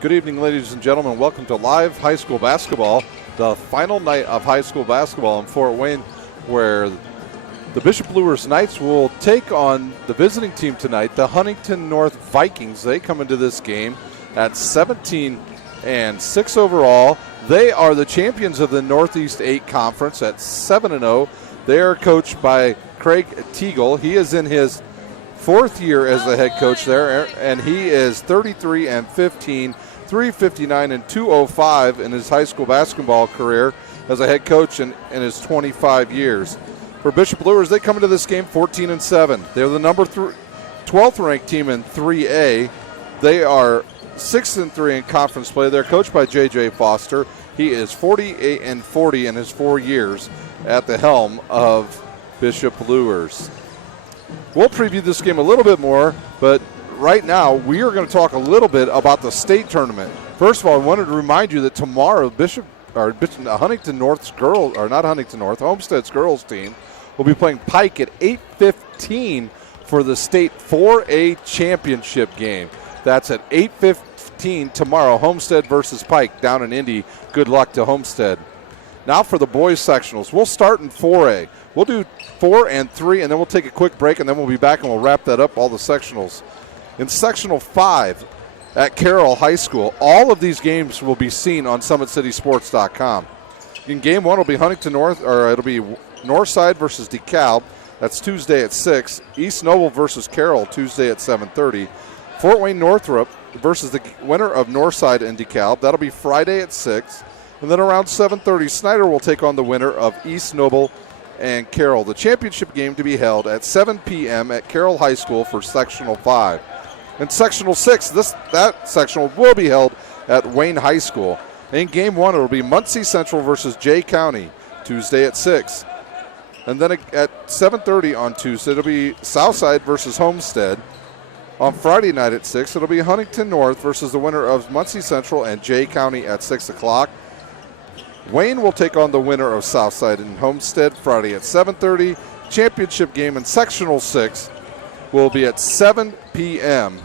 Good evening, ladies and gentlemen. Welcome to live high school basketball, the final night of high school basketball in Fort Wayne, where the Bishop Luers Knights will take on the visiting team tonight, the Huntington North Vikings. They come into this game at 17-6 overall. They are the champions of the Northeast 8 Conference at 7-0. They are coached by Craig Teagle. He is in his fourth year as the head coach there, and he is 33-15. 359 and 205 in his high school basketball career as a head coach in his 25 years. For Bishop Luers, they come into this game 14-7. They're the number 12th ranked team in 3A. They are 6-3 in conference play. They're coached by J.J. Foster. He is 48-40 in his 4 years at the helm of Bishop Luers. We'll preview this game a little bit more, but right now, we are going to talk a little bit about the state tournament. First of all, I wanted to remind you that tomorrow, Huntington North's girls, or not Huntington North, Homestead's girls team will be playing Pike at 8:15 for the state 4A championship game. That's at 8:15 tomorrow, Homestead versus Pike down in Indy. Good luck to Homestead. Now for the boys sectionals. We'll start in 4A. We'll do 4 and 3, and then we'll take a quick break, and then we'll be back and we'll wrap that up, all the sectionals. In Sectional 5 at Carroll High School, all of these games will be seen on SummitCitySports.com. In Game 1, it'll be Huntington North, or it'll be Northside versus DeKalb. That's Tuesday at 6. East Noble versus Carroll, Tuesday at 7:30. Fort Wayne Northrop versus the winner of Northside and DeKalb. That'll be Friday at 6. And then around 7:30, Snyder will take on the winner of East Noble and Carroll. The championship game to be held at 7 p.m. at Carroll High School for Sectional 5. In Sectional 6, that sectional will be held at Wayne High School. In Game 1, it will be Muncie Central versus Jay County, Tuesday at 6. And then at 7:30 on Tuesday, it'll be Southside versus Homestead. On Friday night at 6, it'll be Huntington North versus the winner of Muncie Central and Jay County at 6 o'clock. Wayne will take on the winner of Southside and Homestead Friday at 7:30. Championship game in Sectional 6 will be at 7 p.m.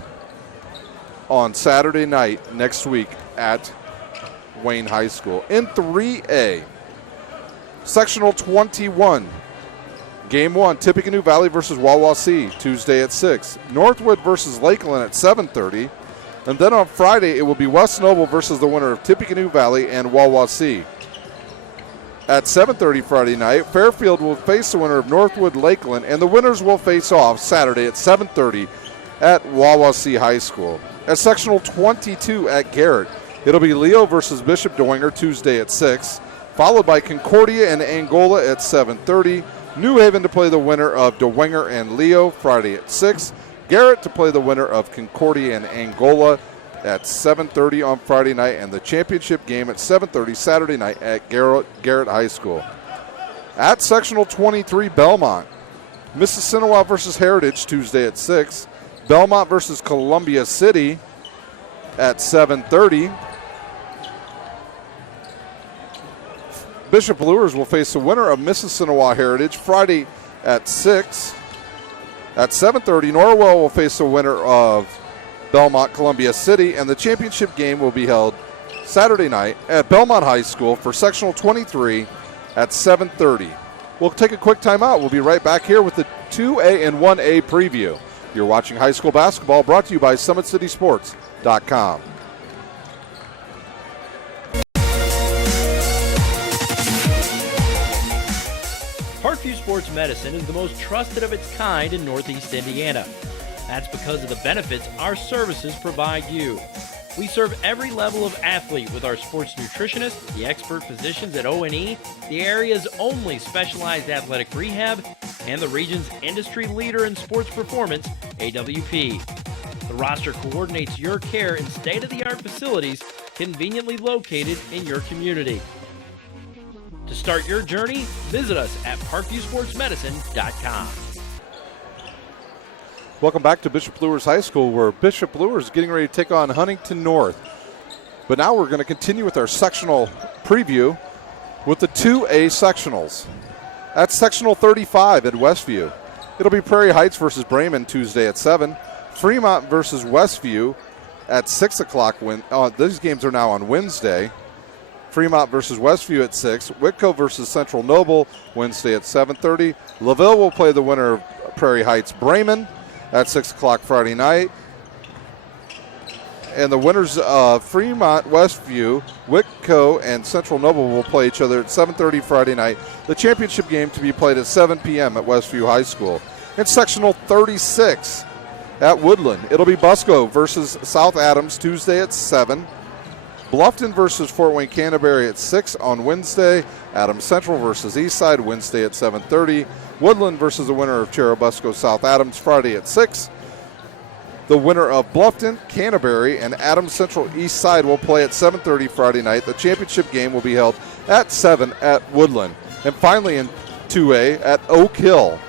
on Saturday night next week at Wayne High School. In 3A, Sectional 21, Game 1, Tippecanoe Valley versus Wawasee, Tuesday at 6. Northwood versus Lakeland at 7:30. And then on Friday, it will be West Noble versus the winner of Tippecanoe Valley and Wawasee. At 7:30 Friday night, Fairfield will face the winner of Northwood Lakeland, and the winners will face off Saturday at 7:30 at Wawasee High School. At Sectional 22 at Garrett, it'll be Leo versus Bishop Dwenger Tuesday at 6, followed by Concordia and Angola at 7:30. New Haven to play the winner of Dwenger and Leo Friday at 6. Garrett to play the winner of Concordia and Angola at 7:30 on Friday night, and the championship game at 7:30 Saturday night at Garrett High School. At Sectional 23, Belmont, Mississinewa versus Heritage Tuesday at 6. Belmont versus Columbia City at 7:30. Bishop Luers will face the winner of Mississinewa Heritage Friday at 6. At 7:30, Norwell will face the winner of Belmont Columbia City, and the championship game will be held Saturday night at Belmont High School for Sectional 23 at 7:30. We'll take a quick timeout. We'll be right back here with the 2A and 1A preview. You're watching high school basketball brought to you by SummitCitySports.com. Parkview Sports Medicine is the most trusted of its kind in Northeast Indiana. That's because of the benefits our services provide you. We serve every level of athlete with our sports nutritionists, the expert physicians at O&E, the area's only specialized athletic rehab, and the region's industry leader in sports performance, AWP. The roster coordinates your care in state-of-the-art facilities conveniently located in your community. To start your journey, visit us at parkviewsportsmedicine.com. Welcome back to Bishop Luers High School, where Bishop Luers is getting ready to take on Huntington North. But now we're going to continue with our sectional preview with the 2A sectionals. That's Sectional 35 at Westview. It'll be Prairie Heights versus Bremen Tuesday at 7. Fremont versus Westview at 6 o'clock. These games are now on Wednesday. Fremont versus Westview at 6. Whitco versus Central Noble Wednesday at 7:30. LaVille will play the winner of Prairie Heights Bremen at 6 o'clock Friday night. And the winners of Fremont, Westview, Whitco, and Central Noble will play each other at 7:30 Friday night. The championship game to be played at 7 p.m. at Westview High School. In sectional 36 at Woodland, it'll be Busco versus South Adams Tuesday at 7. Bluffton versus Fort Wayne Canterbury at 6 on Wednesday. Adams Central versus Eastside Wednesday at 7:30. Woodland versus the winner of Cherubusco South Adams Friday at 6. The winner of Bluffton, Canterbury, and Adams Central East Side will play at 7:30 Friday night. The championship game will be held at 7 at Woodland. And finally in 2A at Oak Hill,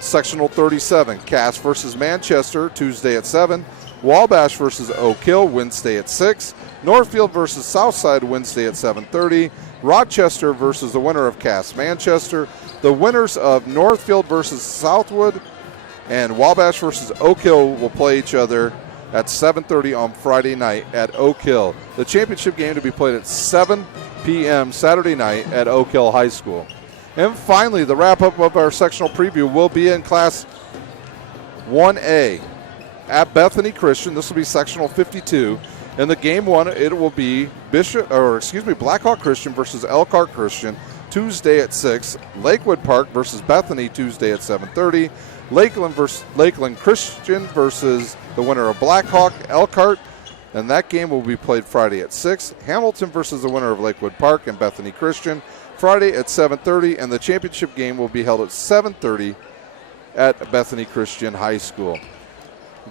sectional 37, Cass versus Manchester Tuesday at 7. Wabash versus Oak Hill Wednesday at 6. Northfield versus Southside Wednesday at 7:30. Rochester versus the winner of Cass Manchester. The winners of Northfield versus Southwood and Wabash versus Oak Hill will play each other at 7:30 on Friday night at Oak Hill. The championship game to be played at 7 p.m. Saturday night at Oak Hill High School. And finally, the wrap-up of our sectional preview will be in Class 1A at Bethany Christian. This will be sectional 52. In the game one, it will be Blackhawk Christian versus Elkhart Christian Tuesday at 6. Lakewood Park versus Bethany Tuesday at 7:30. Lakeland Christian versus the winner of Blackhawk, Elkhart, and that game will be played Friday at 6. Hamilton versus the winner of Lakewood Park and Bethany Christian, Friday at 7:30, and the championship game will be held at 7:30 at Bethany Christian High School.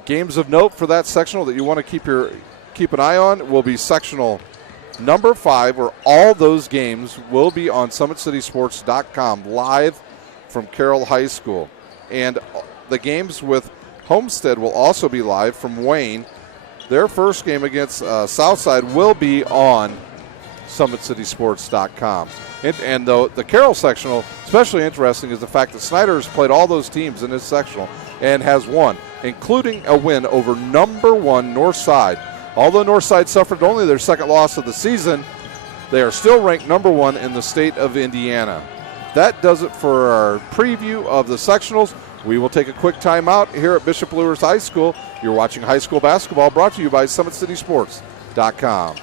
Games of note for that sectional that you want to keep an eye on will be sectional number 5, where all those games will be on SummitCitySports.com live from Carroll High School. And the games with Homestead will also be live from Wayne. Their first game against Southside will be on SummitCitySports.com. And the Carroll sectional, especially interesting, is the fact that Snyder has played all those teams in his sectional and has won, including a win over number 1 Northside. Although Northside suffered only their second loss of the season, they are still ranked number 1 in the state of Indiana. That does it for our preview of the sectionals. We will take a quick timeout here at Bishop Luers High School. You're watching high school basketball brought to you by SummitCitySports.com.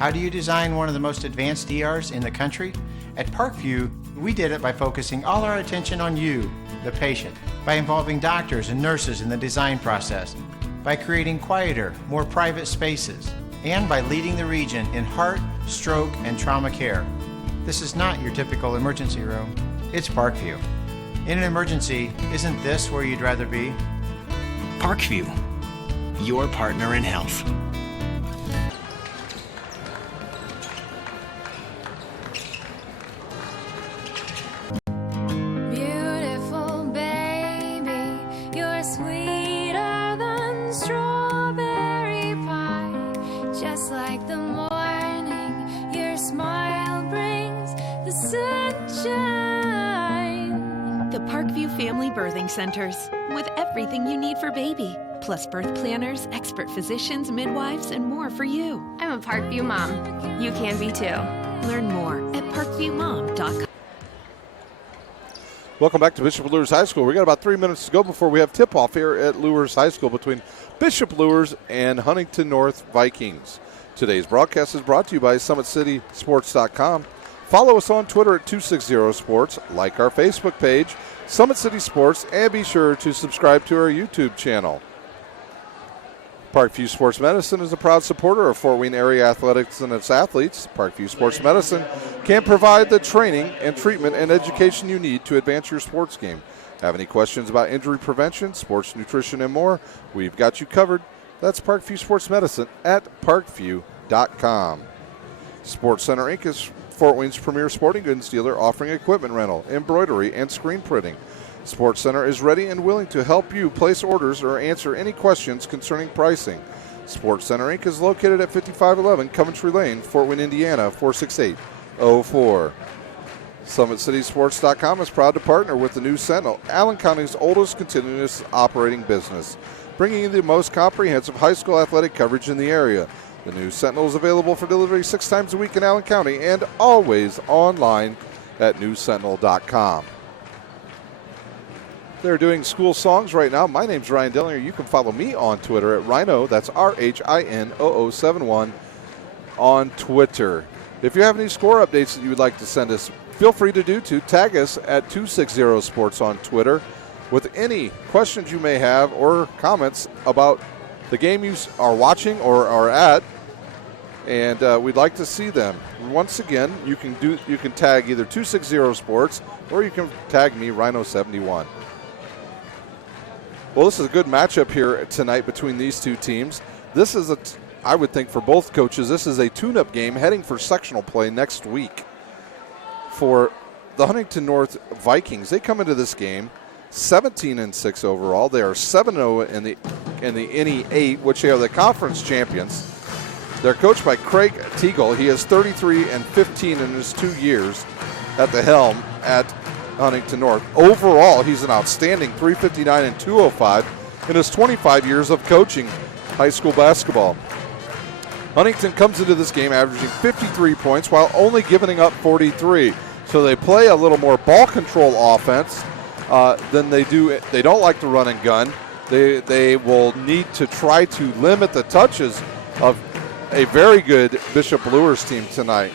How do you design one of the most advanced ERs in the country? At Parkview, we did it by focusing all our attention on you, the patient, by involving doctors and nurses in the design process, by creating quieter, more private spaces, and by leading the region in heart, stroke, and trauma care. This is not your typical emergency room. It's Parkview. In an emergency, isn't this where you'd rather be? Parkview, your partner in health. Beautiful baby, you're sweeter than strawberry pie. Just like the morning, your smile brings the sunshine. The Parkview Family Birthing Centers, with everything you need for baby, plus birth planners, expert physicians, midwives, and more for you. I'm a Parkview mom. You can be too. Learn more at parkviewmom.com. Welcome back to Bishop Luers High School. We got about 3 minutes to go before we have tip-off here at Luers High School between Bishop Luers and Huntington North Vikings. Today's broadcast is brought to you by SummitCitySports.com. Follow us on Twitter at 260sports, like our Facebook page, Summit City Sports, and be sure to subscribe to our YouTube channel. Parkview Sports Medicine is a proud supporter of Fort Wayne area athletics and its athletes. Parkview Sports Medicine can provide the training and treatment and education you need to advance your sports game. Have any questions about injury prevention, sports nutrition, and more? We've got you covered. That's Parkview Sports Medicine at parkview.com. Sports Center Inc. is Fort Wayne's premier sporting goods dealer, offering equipment rental, embroidery, and screen printing. Sports Center is ready and willing to help you place orders or answer any questions concerning pricing. Sports Center Inc. is located at 5511 Coventry Lane, Fort Wayne, Indiana, 46804. SummitCitySports.com is proud to partner with the News Sentinel, Allen County's oldest continuous operating business. bringing you the most comprehensive high school athletic coverage in the area. The News Sentinel is available for delivery 6 times a week in Allen County and always online at newssentinel.com. They're doing school songs right now. My name's Ryan Dillinger. You can follow me on Twitter at Rhino. That's RHINOO71 on Twitter. If you have any score updates that you would like to send us, feel free to tag us at 260sports on Twitter with any questions you may have or comments about the game you are watching or are at, and we'd like to see them. Once again, you can tag either 260sports or you can tag me, Rhino71. Well, this is a good matchup here tonight between these two teams. This is I would think for both coaches, this is a tune-up game heading for sectional play next week. For the Huntington North Vikings, they come into this game 17-6 overall. They are 7-0 in the NE8, which they are the conference champions. They're coached by Craig Teagle. He is 33-15 in his 2 years at the helm at Huntington North. Overall, he's an outstanding 359 and 205 in his 25 years of coaching high school basketball. Huntington comes into this game averaging 53 points while only giving up 43. So they play a little more ball control offense than they do. They don't like to run and gun. They will need to try to limit the touches of a very good Bishop Luers team tonight.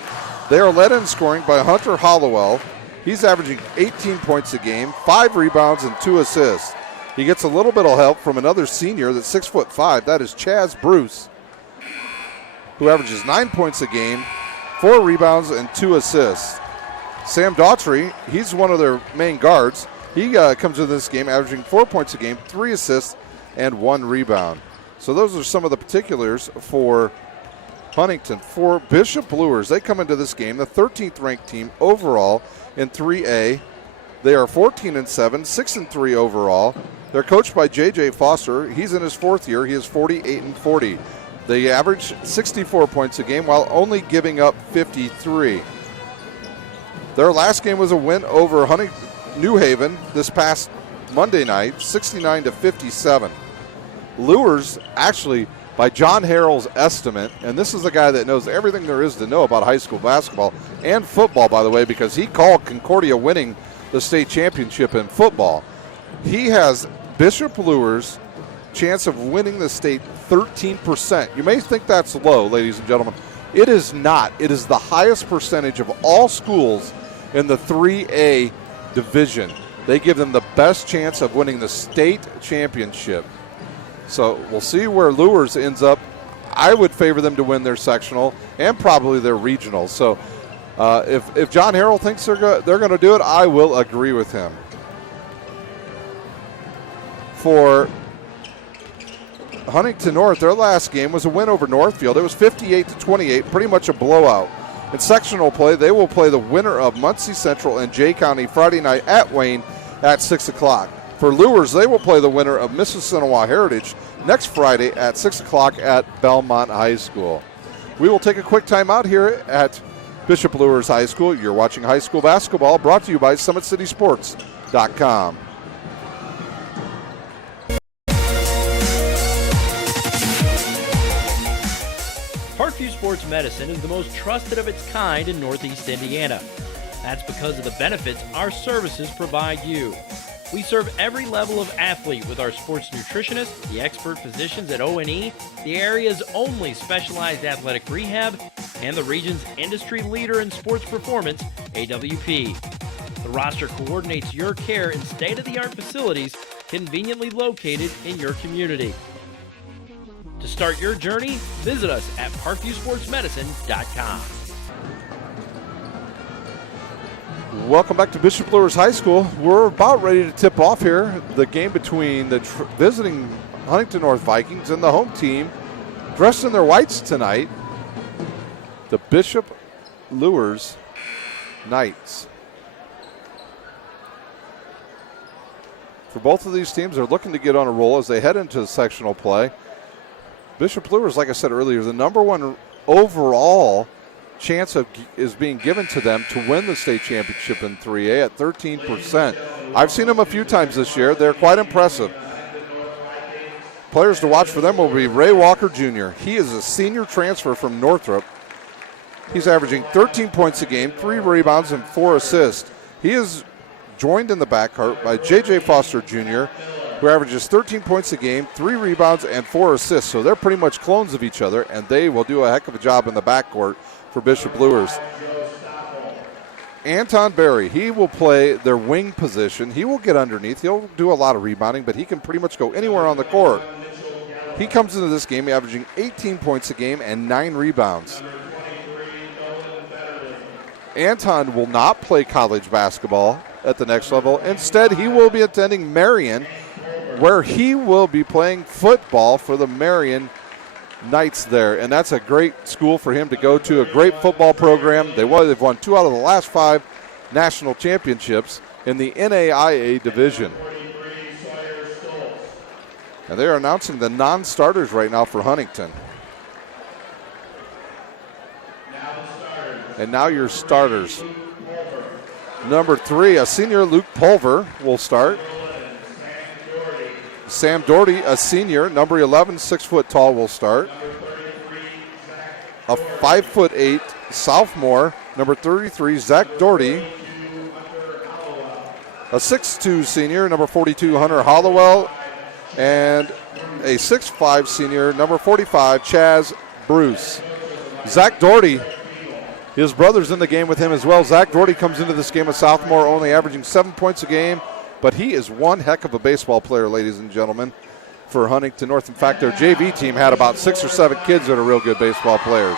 They are led in scoring by Hunter Hollowell. He's averaging 18 points a game, 5 rebounds, and 2 assists. He gets a little bit of help from another senior that's 6'5". That is Chaz Bruce, who averages 9 points a game, 4 rebounds, and 2 assists. Sam Daughtry, he's one of their main guards. He comes into this game averaging 4 points a game, 3 assists, and 1 rebound. So those are some of the particulars for Huntington. For Bishop Luers, they come into this game the 13th ranked team overall in 3A. They are 14-7, 6-3 overall. They're coached by J.J. Foster. He's in his 4th year. He is 48-40. They average 64 points a game while only giving up 53. Their last game was a win over New Haven this past Monday night, 69-57. Luers, actually, by John Harrell's estimate, and this is a guy that knows everything there is to know about high school basketball and football, by the way, because he called Concordia winning the state championship in football. He has Bishop Luers' chance of winning the state 13%. You may think that's low, ladies and gentlemen. It is not. It is the highest percentage of all schools in the 3A division. They give them the best chance of winning the state championship. So we'll see where Luers ends up. I would favor them to win their sectional and probably their regional. So if John Harrell thinks they're going to do it, I will agree with him. For Huntington North, their last game was a win over Northfield. It was 58-28, pretty much a blowout. In sectional play, they will play the winner of Muncie Central and Jay County Friday night at Wayne at 6 o'clock. For Luers, they will play the winner of Mississinawa Heritage next Friday at 6 o'clock at Belmont High School. We will take a quick time out here at Bishop Luers High School. You're watching high school basketball brought to you by SummitCitySports.com. Parkview Sports Medicine is the most trusted of its kind in Northeast Indiana. That's because of the benefits our services provide you. We serve every level of athlete with our sports nutritionists, the expert physicians at O&E, the area's only specialized athletic rehab, and the region's industry leader in sports performance, AWP. The roster coordinates your care in state-of-the-art facilities conveniently located in your community. To start your journey, visit us at parkviewsportsmedicine.com. Welcome back to Bishop Luers High School. We're about ready to tip off here the game between the visiting Huntington North Vikings and the home team, dressed in their whites tonight, the Bishop Luers Knights. For both of these teams, they're looking to get on a roll as they head into sectional play. Bishop Luers, like I said earlier, the number one overall chance is being given to them to win the state championship in 3A at 13%. I've seen them a few times this year. They're quite impressive. players to watch for them will be Ray Walker Jr. He is a senior transfer from Northrop. He's averaging 13 points a game, 3 rebounds, and 4 assists. He is joined in the backcourt by J.J. Foster Jr., who averages 13 points a game, 3 rebounds, and 4 assists. So they're pretty much clones of each other, and they will do a heck of a job in the backcourt for Bishop Luers. Anton Berry, he will play their wing position. He will get underneath. He'll do a lot of rebounding, but he can pretty much go anywhere on the court. He comes into this game averaging 18 points a game and 9 rebounds. Anton will not play college basketball at the next level. Instead, he will be attending Marion, where he will be playing football for the Marion Knights there. And that's a great school for him to go to, a great football program. They've won 2 out of the last 5 national championships in the NAIA division. And they are announcing the non-starters right now for Huntington. And now your starters. Number 3, a senior, Luke Pulver, will start. Sam Doherty, a senior, number 11, 6 foot tall, will start. A 5'8" sophomore, number 33, Zach Doherty. A 6'2" senior, number 42, Hunter Hollowell. And a 6'5" senior, number 45, Chaz Bruce. Zach Doherty, his brother's in the game with him as well. Zach Doherty comes into this game a sophomore, only averaging 7 points a game. But he is one heck of a baseball player, ladies and gentlemen, for Huntington North. In fact, their JV team had about 6 or 7 kids that are real good baseball players.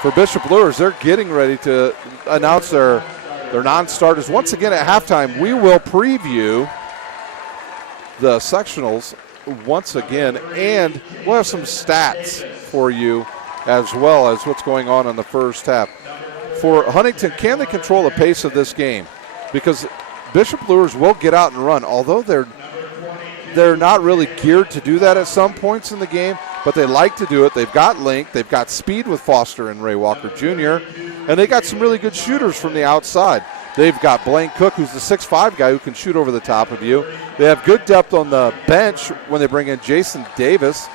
For Bishop Luers, they're getting ready to announce their non-starters. Once again, at halftime, we will preview the sectionals once again, and we'll have some stats for you as well as what's going on in the first half. For Huntington, can they control the pace of this game? Because Bishop Luers will get out and run, although they're not really geared to do that at some points in the game, but they like to do it. They've got length, they've got speed with Foster and Ray Walker Jr., and they got some really good shooters from the outside. They've got Blaine Cook, who's the 6'5" guy who can shoot over the top of you. They have good depth on the bench when they bring in Jason Davis,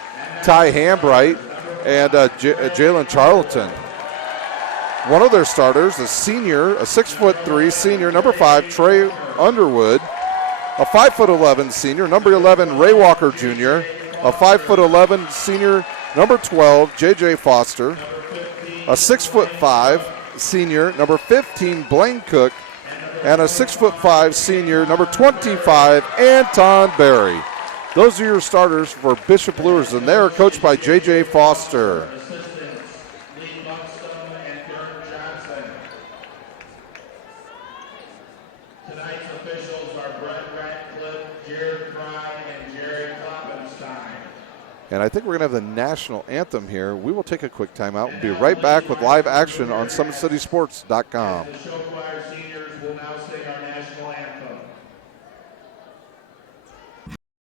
Ty Hambright, and Jalen Charlton. One of their starters, a senior, a 6'3" senior, number 5, Trey Underwood. A 5'11" senior, number 11, Ray Walker Jr. A 5'11" senior, number 12, J.J. Foster. A 6'5" senior, number 15, Blaine Cook. And a 6'5" senior, number 25, Anton Berry. Those are your starters for Bishop Luers, and they are coached by J.J. Foster. And I think we're going to have the national anthem here. We will take a quick timeout. We'll be right back with live action on SummitCitySports.com. The show choir seniors will now sing our national anthem.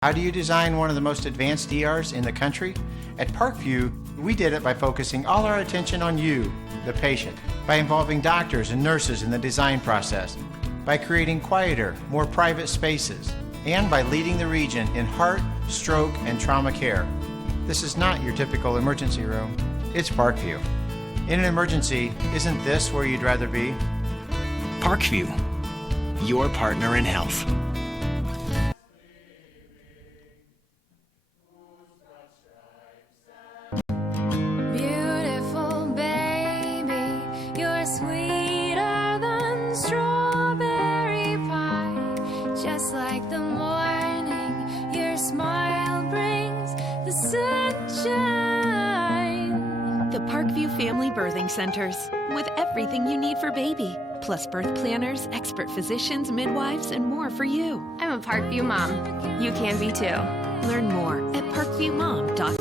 How do you design one of the most advanced ERs in the country? At Parkview, we did it by focusing all our attention on you, the patient, by involving doctors and nurses in the design process, by creating quieter, more private spaces, and by leading the region in heart, stroke, and trauma care. This is not your typical emergency room. It's Parkview. In an emergency, isn't this where you'd rather be? Parkview, your partner in health. Beautiful baby, you're sweeter than strawberry pie. Just like the morning, your smile brings the sunshine. The Parkview Family Birthing Centers, with everything you need for baby, plus birth planners, expert physicians, midwives, and more for you. I'm a Parkview mom. You can be too. Learn more at parkviewmom.com.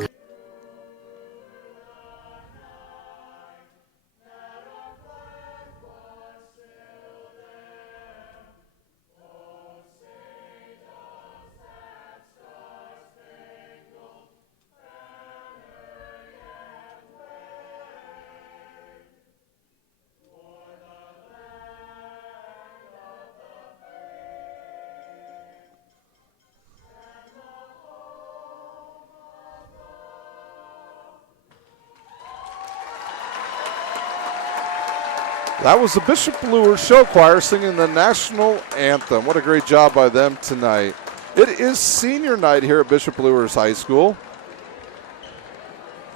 That was the Bishop Luers Show Choir singing the national anthem. What a great job by them tonight. It is senior night here at Bishop Luers High School.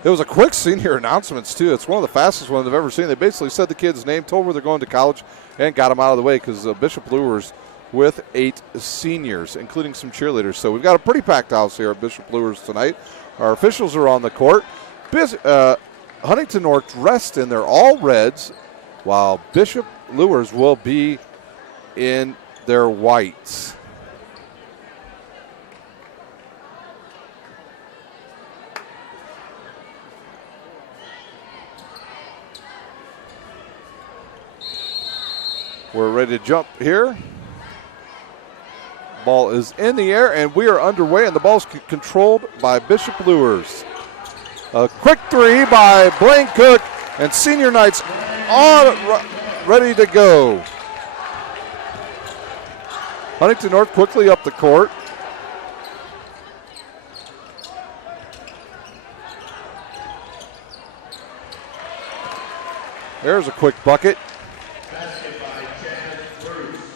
It was a quick senior announcements, too. It's one of the fastest ones I've ever seen. They basically said the kid's name, told where they're going to college, and got them out of the way because Bishop Luers with 8 seniors, including some cheerleaders. So we've got a pretty packed house here at Bishop Luers tonight. Our officials are on the court. Huntington North dressed in their all reds, while Bishop Luers will be in their whites. We're ready to jump here. Ball is in the air, and we are underway, and the ball's controlled by Bishop Luers. A quick three by Blaine Cook, and Senior Knight's ready to go. Huntington North quickly up the court. There's a quick bucket.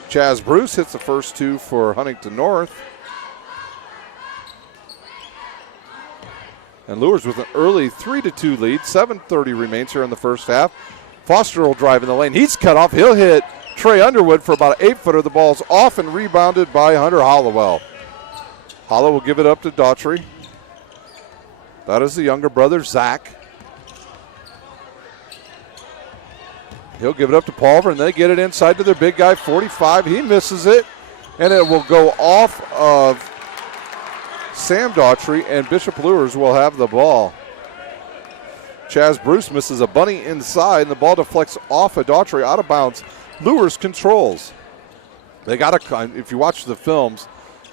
Chaz Bruce hits the first two for Huntington North. And Luers with an early 3-2 lead. 7:30 remains here in the first half. Foster will drive in the lane. He's cut off. He'll hit Trey Underwood for about an 8-footer. The ball's off and rebounded by Hunter Hollowell. Hollow will give it up to Daughtry. That is the younger brother, Zach. He'll give it up to Pulver, and they get it inside to their big guy, 45. He misses it, and it will go off of Sam Daughtry, and Bishop Luers will have the ball. Chaz Bruce misses a bunny inside, and the ball deflects off of Daughtry, out of bounds. Luers controls. They got to, if you watch the films,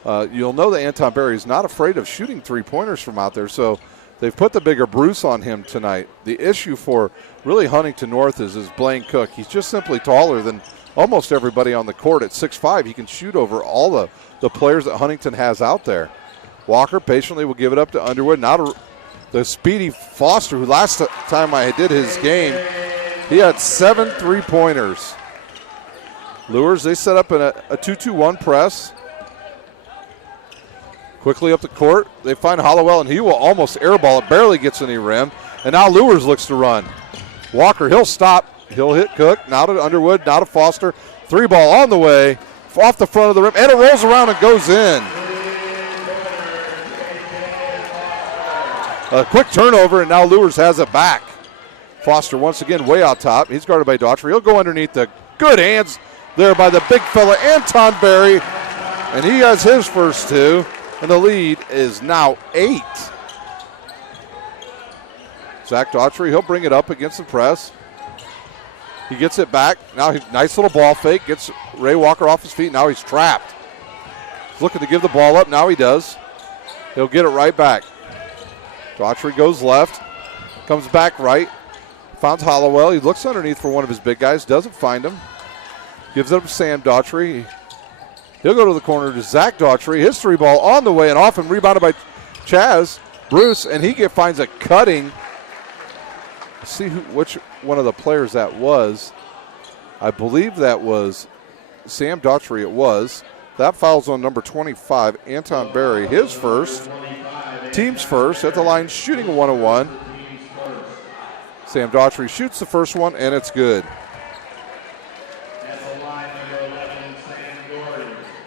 you'll know that Anton Berry is not afraid of shooting three-pointers from out there, so they've put the bigger Bruce on him tonight. The issue for really Huntington North is Blaine Cook. He's just simply taller than almost everybody on the court at 6'5". He can shoot over all the players that Huntington has out there. Walker patiently will give it up to Underwood. Now to the speedy Foster, who last time I did his game, he had 7 3-pointers. Luers, they set up in a 2-2-1 press. Quickly up the court, they find Hollowell, and he will almost airball it. Barely gets any rim. And now Luers looks to run. Walker, he'll stop. He'll hit Cook. Now to Underwood, now to Foster. 3-ball on the way, off the front of the rim, and it rolls around and goes in. A quick turnover, and now Luers has it back. Foster once again way out top. He's guarded by Daughtry. He'll go underneath the good hands there by the big fella, Anton Berry, and he has his first two. And the lead is now 8. Zach Daughtry, he'll bring it up against the press. He gets it back. Now, nice little ball fake. Gets Ray Walker off his feet. Now he's trapped. He's looking to give the ball up. Now he does. He'll get it right back. Daughtry goes left. Comes back right. Finds Hollowell. He looks underneath for one of his big guys. Doesn't find him. Gives it up to Sam Daughtry. He'll go to the corner to Zach Daughtry. His 3-ball on the way and off and rebounded by Chaz Bruce, and he finds a cutting. Let's see which one of the players that was. I believe that was Sam Daughtry. It was. That fouls on number 25, Anton Berry. His first. Team's first at the line, shooting a 1-on-1. Sam Daughtry shoots the first one, and it's good.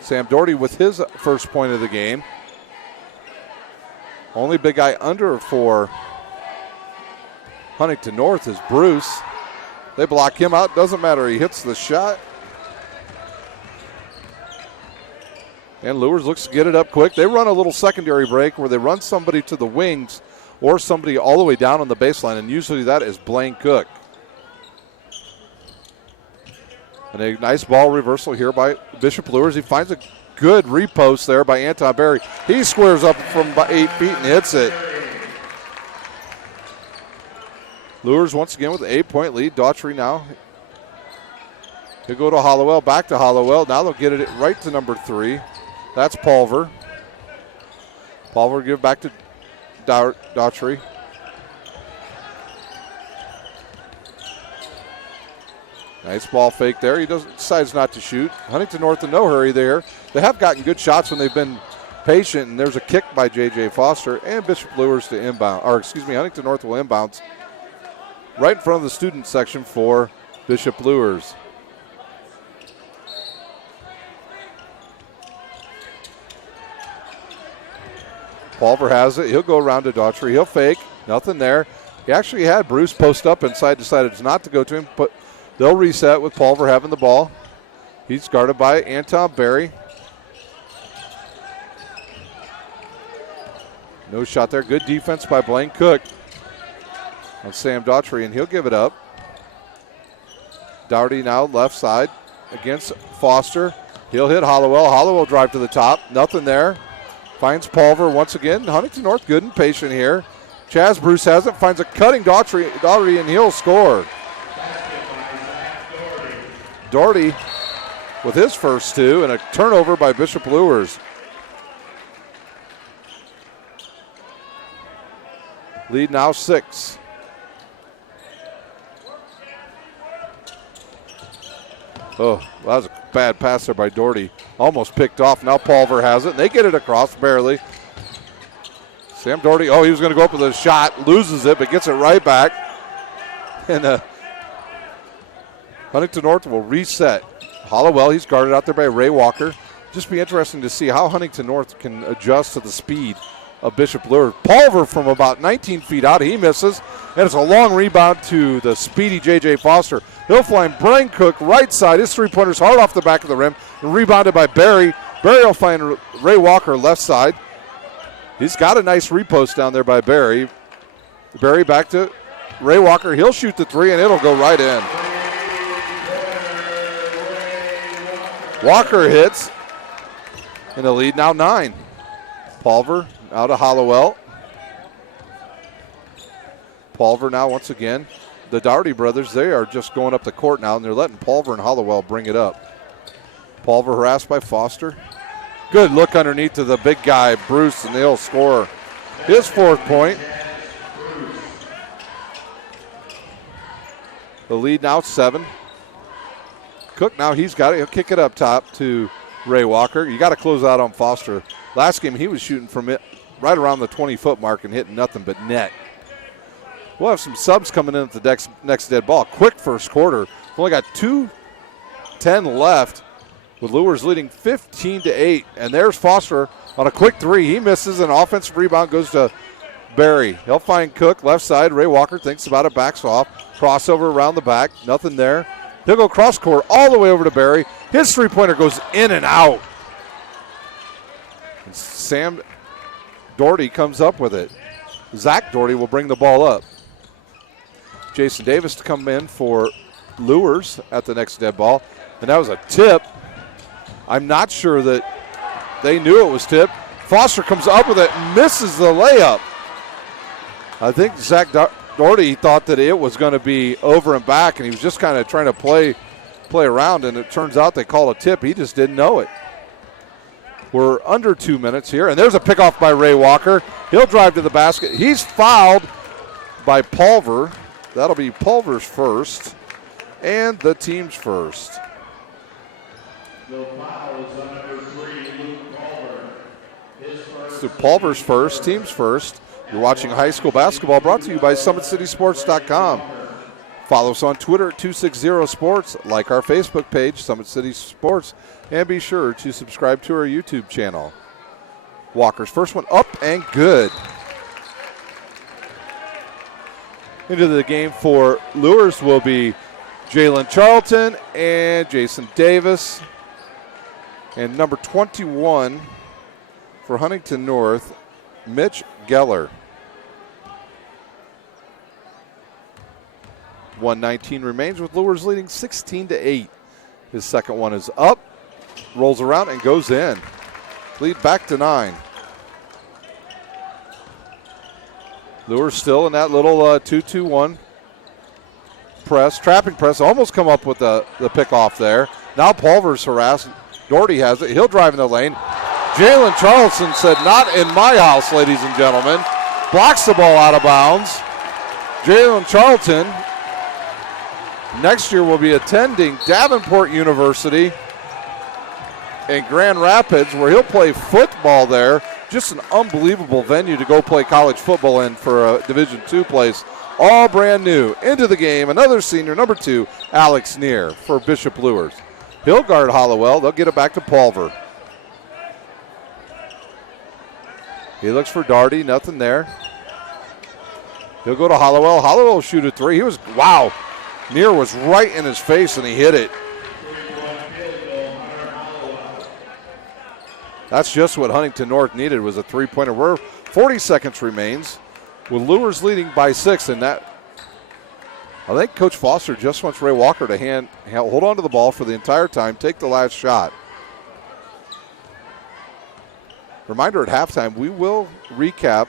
Sam Doherty with his first point of the game. Only big guy under for Huntington North is Bruce. They block him out. Doesn't matter. He hits the shot. And Luers looks to get it up quick. They run a little secondary break where they run somebody to the wings or somebody all the way down on the baseline, and usually that is Blaine Cook. And a nice ball reversal here by Bishop Luers. He finds a good repost there by Anton Berry. He squares up from about 8 feet and hits it. Luers once again with an 8-point lead. Daughtry now. He'll go to Hollowell, back to Hollowell. Now they'll get it right to number 3. That's Pulver. Pulver give back to Nice ball fake there. He decides not to shoot. Huntington North in no hurry there. They have gotten good shots when they've been patient, and there's a kick by J.J. Foster, and Bishop Luers to inbound, Huntington North will inbounds right in front of the student section for Bishop Luers. Pulver has it. He'll go around to Daughtry. He'll fake. Nothing there. He actually had Bruce post up inside, decided not to go to him, but they'll reset with Pulver having the ball. He's guarded by Anton Berry. No shot there. Good defense by Blaine Cook on Sam Daughtry, and he'll give it up. Daugherty now left side against Foster. He'll hit Hollowell. Hollowell drive to the top. Nothing there. Finds Pulver once again. Huntington North good and patient here. Chaz Bruce has it. Finds a cutting Daugherty, and he'll score. Daugherty with his first two, and a turnover by Bishop Luers. Lead now 6. Oh, that was a bad pass there by Daugherty. Almost picked off. Now Pulver has it, and they get it across barely. Sam Daugherty, he was going to go up with a shot, loses it, but gets it right back. And Huntington North will reset. Hollowell, he's guarded out there by Ray Walker. Just be interesting to see how Huntington North can adjust to the speed of Bishop Luers. Pulver from about 19 feet out, he misses, and it's a long rebound to the speedy J.J. Foster. He'll find Brian Cook right side. His three-pointer's hard off the back of the rim, and rebounded by Barry. Barry will find Ray Walker left side. He's got a nice repost down there by Barry. Barry back to Ray Walker. He'll shoot the three, and it'll go right in. Walker hits, and the lead now 9. Pulver out of Hollowell. Pulver now once again. The Daugherty brothers, they are just going up the court now, and they're letting Pulver and Hollowell bring it up. Pulver harassed by Foster. Good look underneath to the big guy, Bruce, and they'll score his 4th point. The lead now 7. Cook now, he's got it. He'll kick it up top to Ray Walker. You got to close out on Foster. Last game, he was shooting from it right around the 20-foot mark and hitting nothing but net. We'll have some subs coming in at the next dead ball. Quick first quarter. We've only got 2:10 left with Luers leading 15-8. And there's Foster on a quick three. He misses. An offensive rebound goes to Barry. He'll find Cook left side. Ray Walker thinks about it, backs off. Crossover around the back. Nothing there. He'll go cross court all the way over to Barry. His three-pointer goes in and out. And Sam Daugherty comes up with it. Zach Daugherty will bring the ball up. Jason Davis to come in for Luers at the next dead ball. And that was a tip. I'm not sure that they knew it was tipped. Foster comes up with it, misses the layup. I think Zach Daugherty thought that it was going to be over and back, and he was just kind of trying to play around, and it turns out they called a tip. He just didn't know it. We're under 2 minutes here, and there's a pickoff by Ray Walker. He'll drive to the basket. He's fouled by Pulver. That'll be Pulver's first and the team's first. The foul is on number 3, Luke Pulver. His first. So Pulver's first, team's first. You're watching high school basketball brought to you by SummitCitySports.com. Follow us on Twitter at 260sports. Like our Facebook page, Summit City Sports. And be sure to subscribe to our YouTube channel. Walker's first one up and good. Into the game for Luers will be Jalen Charlton and Jason Davis. And number 21 for Huntington North, Mitch Geller. 1:19 remains with Luers leading 16-8. His second one is up, rolls around and goes in. Lead back to 9. Luers still in that little 2-2-1 press, trapping press. Almost come up with the pick-off there. Now Pulver's harassed. Daugherty has it. He'll drive in the lane. Jalen Charlton said, "Not in my house, ladies and gentlemen." Blocks the ball out of bounds. Jalen Charlton next year will be attending Davenport University in Grand Rapids, where he'll play football there. Just an unbelievable venue to go play college football in for a Division II place. All brand new. Into the game, another senior, number 2, Alex Neer for Bishop Luers. He'll guard Hollowell. They'll get it back to Pulver. He looks for Darty, nothing there. He'll go to Hollowell. Hollowell will shoot a 3. Wow. Neer was right in his face and he hit it. That's just what Huntington North needed, was a 3-pointer. We're 40 seconds remains with Luers leading by 6. And that, I think Coach Foster just wants Ray Walker to hold on to the ball for the entire time, take the last shot. Reminder at halftime, we will recap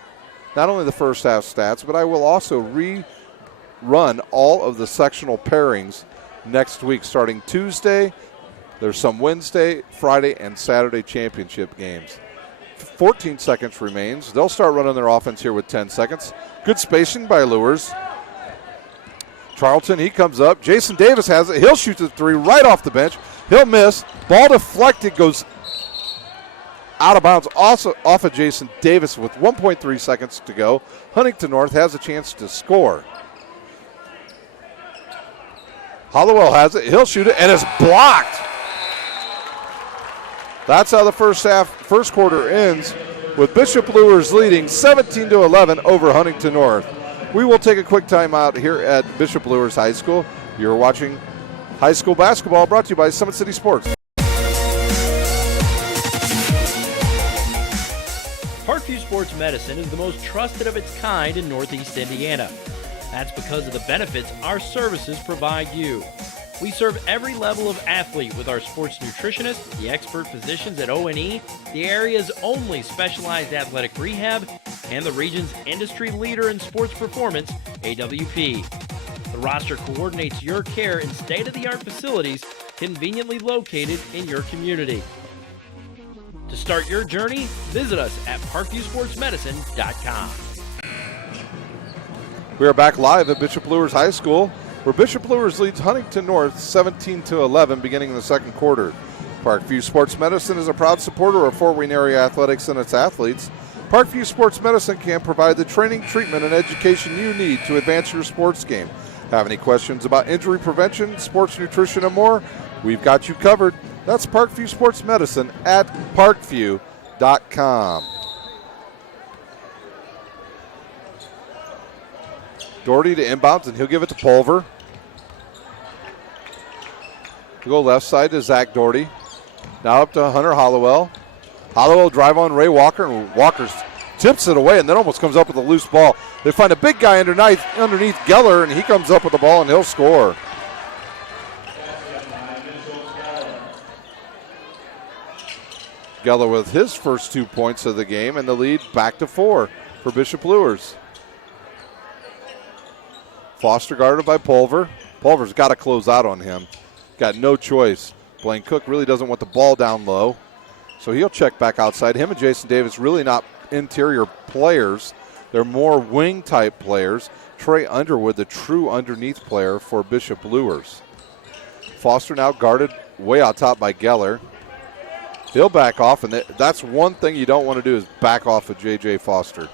not only the first half stats, but I will also rerun all of the sectional pairings next week starting Tuesday. There's some Wednesday, Friday, and Saturday championship games. 14 seconds remains. They'll start running their offense here with 10 seconds. Good spacing by Luers. Charlton, he comes up. Jason Davis has it. He'll shoot the 3 right off the bench. He'll miss. Ball deflected, goes out of bounds, also off of Jason Davis with 1.3 seconds to go. Huntington North has a chance to score. Hollowell has it. He'll shoot it, and it's blocked. That's how the first quarter ends, with Bishop Luers leading 17-11 over Huntington North. We will take a quick timeout here at Bishop Luers High School. You're watching high school basketball, brought to you by Summit City Sports. Parkview Sports Medicine is the most trusted of its kind in Northeast Indiana. That's because of the benefits our services provide you. We serve every level of athlete with our sports nutritionists, the expert physicians at O&E, the area's only specialized athletic rehab, and the region's industry leader in sports performance, AWP. The roster coordinates your care in state-of-the-art facilities conveniently located in your community. To start your journey, visit us at parkviewsportsmedicine.com. We are back live at Bishop Luers High School, where Bishop Luers leads Huntington North 17-11 beginning in the second quarter. Parkview Sports Medicine is a proud supporter of Fort Wayne area athletics and its athletes. Parkview Sports Medicine can provide the training, treatment, and education you need to advance your sports game. Have any questions about injury prevention, sports nutrition, and more? We've got you covered. That's Parkview Sports Medicine at parkview.com. Doherty to inbounds, and he'll give it to Pulver. To go left side to Zach Doherty. Now up to Hunter Hollowell. Hollowell drive on Ray Walker, and Walker tips it away and then almost comes up with a loose ball. They find a big guy underneath Geller, and he comes up with the ball, and he'll score. Geller with his first 2 points of the game, and the lead back to 4 for Bishop Luers. Foster guarded by Pulver. Pulver's got to close out on him. Got no choice. Blaine Cook really doesn't want the ball down low, so he'll check back outside. Him and Jason Davis really not interior players. They're more wing-type players. Trey Underwood, the true underneath player for Bishop Luers. Foster now guarded way out top by Geller. He'll back off, and that's one thing you don't want to do is back off of J.J. Foster.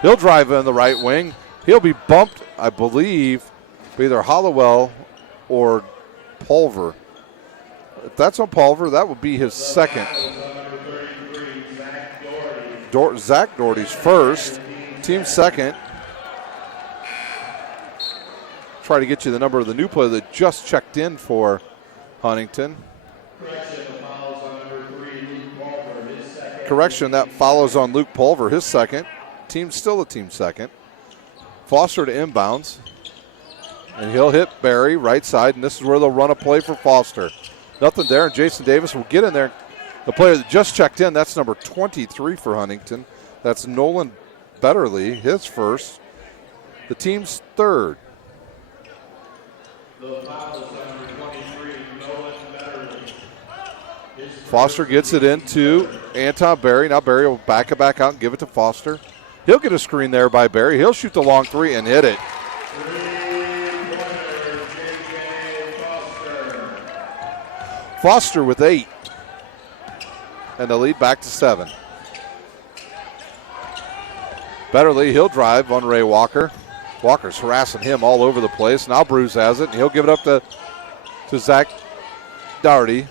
He'll drive in the right wing. He'll be bumped, I believe, by either Hollowell or Pulver. If that's on Pulver, that would be his second. Zach Doherty's first, team second. Try to get you the number of the new player that just checked in for Huntington. Correction, that follows on Luke Pulver, his second. Team's still a team second. Foster to inbounds. And he'll hit Barry right side, and this is where they'll run a play for Foster. Nothing there, and Jason Davis will get in there. The player that just checked in, that's number 23 for Huntington. That's Nolan Betterly, his first. The team's third. Foster gets it into Anton Barry. Now Barry will back it back out and give it to Foster. He'll get a screen there by Barry. He'll shoot the long 3 and hit it. Foster with 8. And the lead back to 7. Betterly, he'll drive on Ray Walker. Walker's harassing him all over the place. Now Bruce has it, and he'll give it up to Zach Doherty.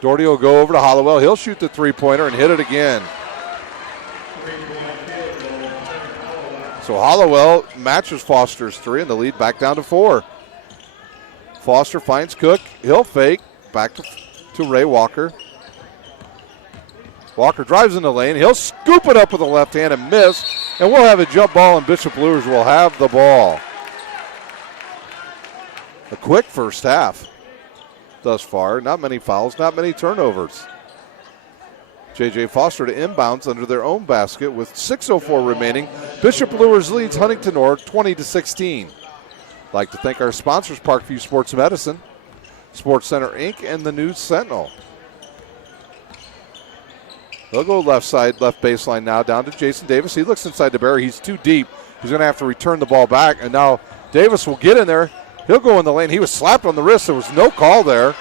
Doherty will go over to Hollowell. He'll shoot the three-pointer and hit it again. So Hollowell matches Foster's 3, and the lead back down to 4. Foster finds Cook. He'll fake. Back to Ray Walker. Walker drives in the lane. He'll scoop it up with the left hand and miss. And we'll have a jump ball, and Bishop Luers will have the ball. A quick first half thus far. Not many fouls, not many turnovers. J.J. Foster to inbounds under their own basket with 6:04 remaining. Bishop Luers leads Huntington North 20-16. I'd like to thank our sponsors, Parkview Sports Medicine, Sports Center Inc., and the News Sentinel. They'll go left side, left baseline now, down to Jason Davis. He looks inside the barrier. He's too deep. He's going to have to return the ball back, and now Davis will get in there. He'll go in the lane. He was slapped on the wrist. There was no call there.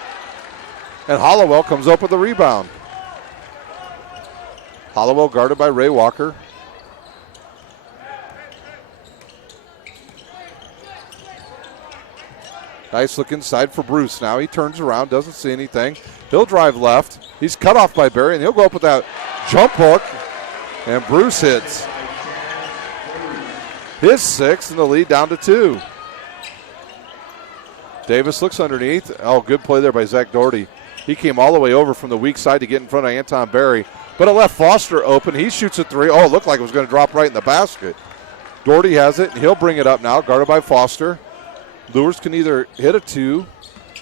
And Hollowell comes up with the rebound. Hollowell guarded by Ray Walker. Nice look inside for Bruce now. He turns around, doesn't see anything. He'll drive left. He's cut off by Barry, and he'll go up with that jump hook. And Bruce hits his 6, and the lead down to 2. Davis looks underneath. Oh, good play there by Zach Doherty. He came all the way over from the weak side to get in front of Anton Barry, but it left Foster open. He shoots a 3. Oh, it looked like it was going to drop right in the basket. Doherty has it, and he'll bring it up now, guarded by Foster. Luers can either hit a 2,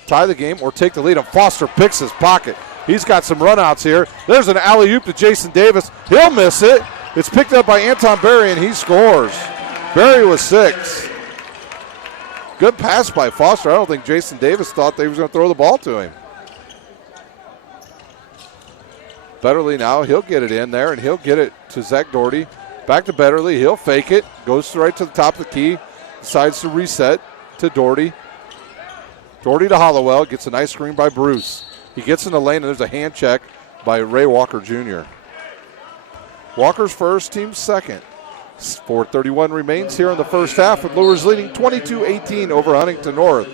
tie the game, or take the lead, and Foster picks his pocket. He's got some runouts here. There's an alley-oop to Jason Davis. He'll miss it. It's picked up by Anton Barry, and he scores. Barry with 6. Good pass by Foster. I don't think Jason Davis thought they was going to throw the ball to him. Betterly now, he'll get it in there, and he'll get it to Zach Doherty. Back to Betterly. He'll fake it. Goes right to the top of the key. Decides to reset to Doherty. Doherty to Hollowell. Gets a nice screen by Bruce. He gets in the lane, and there's a hand check by Ray Walker Jr. Walker's first, team second. 4:31 remains here in the first half, with Luers leading 22-18 over Huntington North.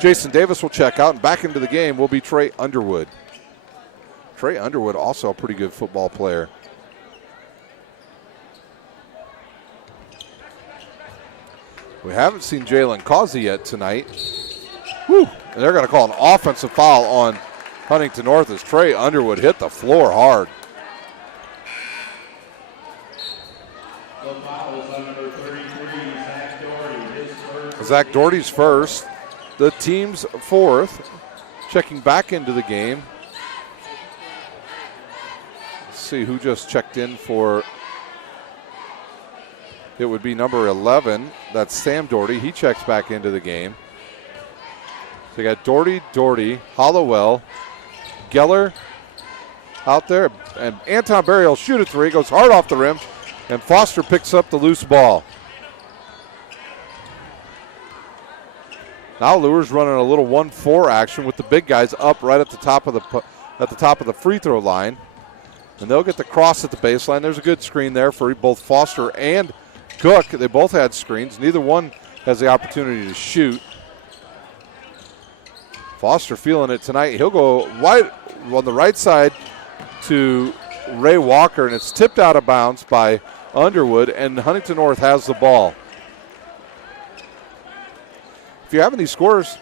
Jason Davis will check out, and back into the game will be Trey Underwood. Trey Underwood, also a pretty good football player. We haven't seen Jalen Causey yet tonight. Whew. And they're going to call an offensive foul on Huntington North as Trey Underwood hit the floor hard. The foul is on number 33, Zach Doherty. His first. Zach Doherty's first, the team's 4th. Checking back into the game. Let's see who just checked in for. It would be number 11. That's Sam Doherty. He checks back into the game. So you got Doherty, Hollowell, Geller out there. And Anton Barry will shoot a 3. Goes hard off the rim. And Foster picks up the loose ball. Now Luers running a little 1-4 action with the big guys up right at the top of the free throw line. And they'll get the cross at the baseline. There's a good screen there for both Foster and Cook. They both had screens. Neither one has the opportunity to shoot. Foster feeling it tonight. He'll go wide on the right side to Ray Walker, and it's tipped out of bounds by Underwood, and Huntington North has the ball. If you have any scores,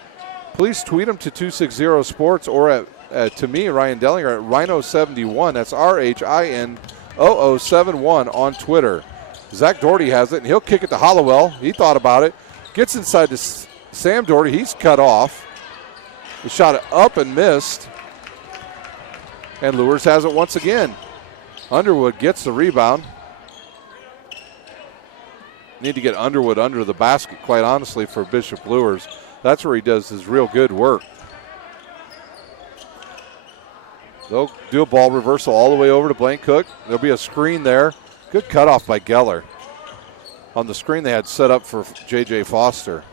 please tweet them to 260 Sports or to me, Ryan Dellinger, at Rhino71. That's RHINOO71 on Twitter. Zach Doherty has it, and he'll kick it to Hollowell. He thought about it. Gets inside to Sam Doherty. He's cut off. He shot it up and missed. And Luers has it once again. Underwood gets the rebound. Need to get Underwood under the basket, quite honestly, for Bishop Luers. That's where he does his real good work. They'll do a ball reversal all the way over to Blaine Cook. There'll be a screen there. Good cutoff by Geller. On the screen they had set up for J.J. Foster.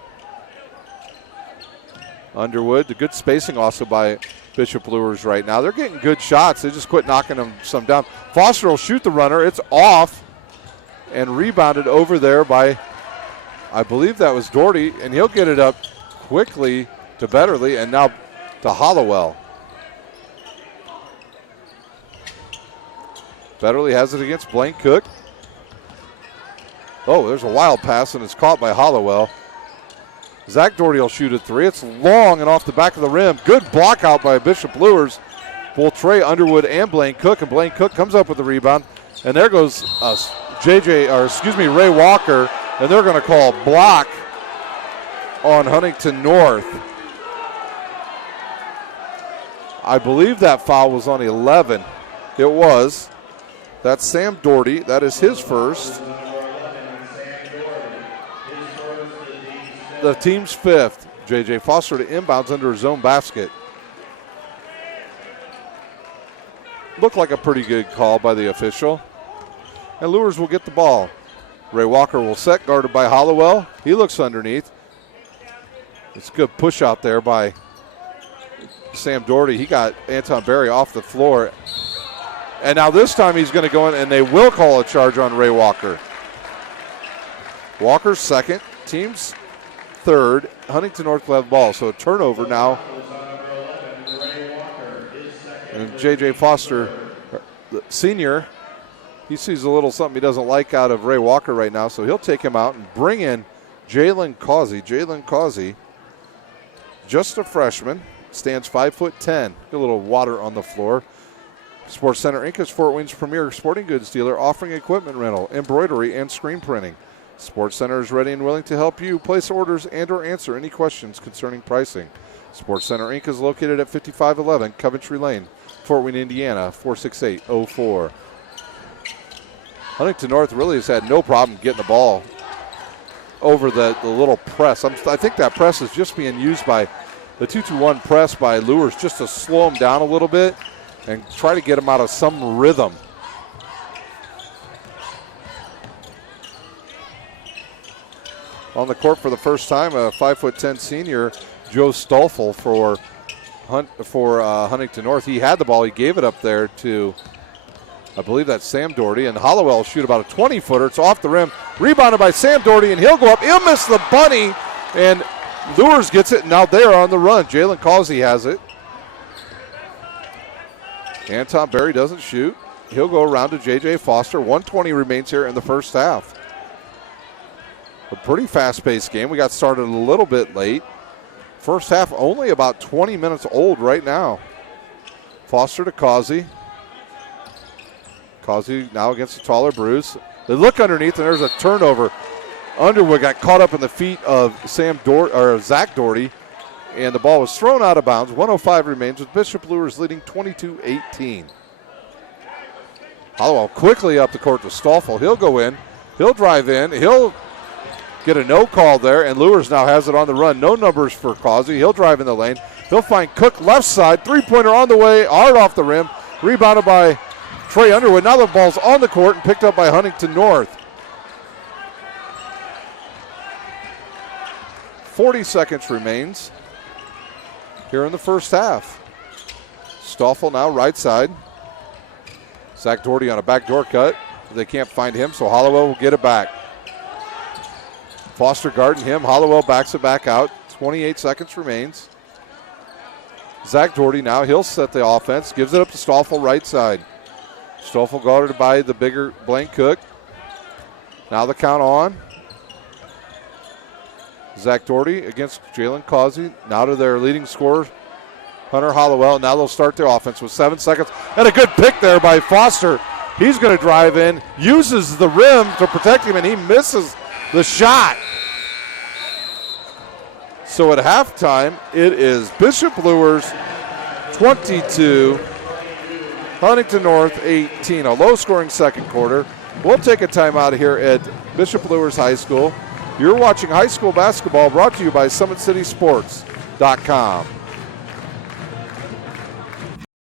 Underwood, the good spacing also by Bishop Luers right now. They're getting good shots. They just quit knocking them some down. Foster will shoot the runner. It's off and rebounded over there by, I believe that was Doherty, and he'll get it up quickly to Betterly and now to Hollowell. Betterly has it against Blaine Cook. Oh, there's a wild pass, and it's caught by Hollowell. Zach Doherty will shoot a three. It's long and off the back of the rim. Good block out by Bishop Luers. Both Trey Underwood and Blaine Cook, and Blaine Cook comes up with the rebound. And there goes Ray Walker, and they're going to call a block on Huntington North. I believe that foul was on 11. It was. That's Sam Doherty. That is his first. The team's fifth. J.J. Foster to inbounds under his own basket. Looked like a pretty good call by the official. And Luers will get the ball. Ray Walker will set, guarded by Hollowell. He looks underneath. It's a good push out there by Sam Doherty. He got Anton Berry off the floor. And now this time he's going to go in, and they will call a charge on Ray Walker. Walker's second. Team's third. Huntington North will have the ball. So a turnover now. And J.J. Foster, the senior, he sees a little something he doesn't like out of Ray Walker right now. So he'll take him out and bring in Jalen Causey. Jalen Causey, just a freshman, stands 5'10". A little water on the floor. Sports Center Inc. is Fort Wayne's premier sporting goods dealer, offering equipment rental, embroidery, and screen printing. Sports Center is ready and willing to help you place orders and or answer any questions concerning pricing. Sports Center Inc. is located at 5511 Coventry Lane, Fort Wayne, Indiana, 46804. Huntington North really has had no problem getting the ball over the little press. I think that press is just being used by the 2-2-1 press by Luers just to slow them down a little bit and try to get them out of some rhythm. On the court for the first time, a 5'10" senior, Joe Stoffel for Huntington North. He had the ball. He gave it up there to, I believe that's Sam Doherty, and Hollowell will shoot about a 20-footer. It's off the rim, rebounded by Sam Doherty, and he'll go up. He'll miss the bunny, and Luers gets it, and now they're on the run. Jalen Causey has it. Anton Berry doesn't shoot. He'll go around to J.J. Foster. 1:20 remains here in the first half. A pretty fast-paced game. We got started a little bit late. First half only about 20 minutes old right now. Foster to Causey. Causey now against the taller Bruce. They look underneath, and there's a turnover. Underwood got caught up in the feet of Zach Doherty, and the ball was thrown out of bounds. 1:05 remains with Bishop Luers leading 22-18. Hollowell quickly up the court to Stoffel. He'll go in. He'll drive in. He'll get a no call there, and Luers now has it on the run. No numbers for Causey. He'll drive in the lane. He'll find Cook left side. Three-pointer on the way. Hard off the rim. Rebounded by Trey Underwood. Now the ball's on the court and picked up by Huntington North. 40 seconds remains here in the first half. Stoffel now right side. Zach Doherty on a backdoor cut. They can't find him, so Hollowell will get it back. Foster guarding him. Hollowell backs it back out. 28 seconds remains. Zach Doherty now, he'll set the offense. Gives it up to Stoffel right side. Stoffel guarded by the bigger Blaine Cook. Now the count on. Zach Doherty against Jalen Causey. Now to their leading scorer, Hunter Hollowell. Now they'll start their offense with 7 seconds. And a good pick there by Foster. He's going to drive in, uses the rim to protect him, and he misses the shot. So at halftime, it is Bishop Luers 22, Huntington North 18. A low-scoring second quarter. We'll take a timeout here at Bishop Luers High School. You're watching high school basketball brought to you by SummitCitySports.com.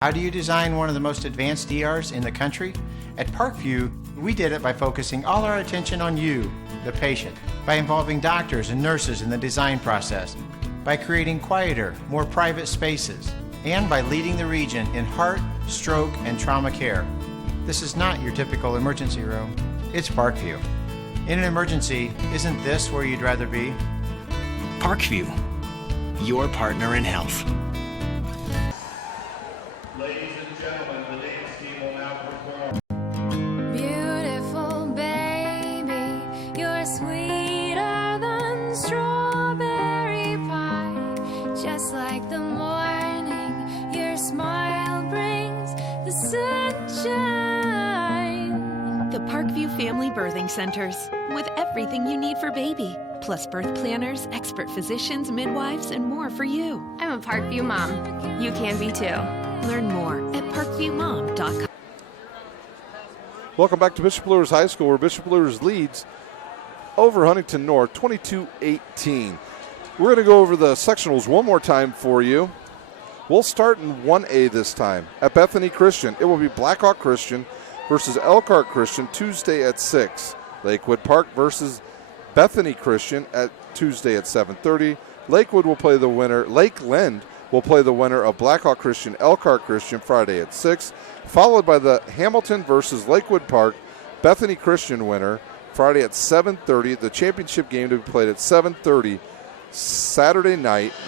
How do you design one of the most advanced ERs in the country? At Parkview, we did it by focusing all our attention on you, the patient, by involving doctors and nurses in the design process, by creating quieter, more private spaces, and by leading the region in heart, stroke, and trauma care. This is not your typical emergency room. It's Parkview. In an emergency, isn't this where you'd rather be? Parkview, your partner in health. Ladies and gentlemen, the dance team will now perform. Beautiful baby, you're sweeter than strawberry pie. Just like the morning, your smile brings the sunshine. The Parkview Family Birthing Centers, with everything you need for baby, plus birth planners, expert physicians, midwives, and more for you. I'm a Parkview mom. You can be too. Learn more at parkviewmom.com. Welcome back to Bishop Luers High School, where Bishop Luers leads over Huntington North 22-18. We're going to go over the sectionals one more time for you. We'll start in 1A this time. At Bethany Christian, it will be Blackhawk Christian versus Elkhart Christian Tuesday at 6. Lakewood Park versus Bethany Christian at Tuesday at 7:30. Lakeland will play the winner of Blackhawk Christian Elkhart Christian Friday at 6, followed by the Hamilton versus Lakewood Park Bethany Christian winner Friday at 7:30. The championship game to be played at 7:30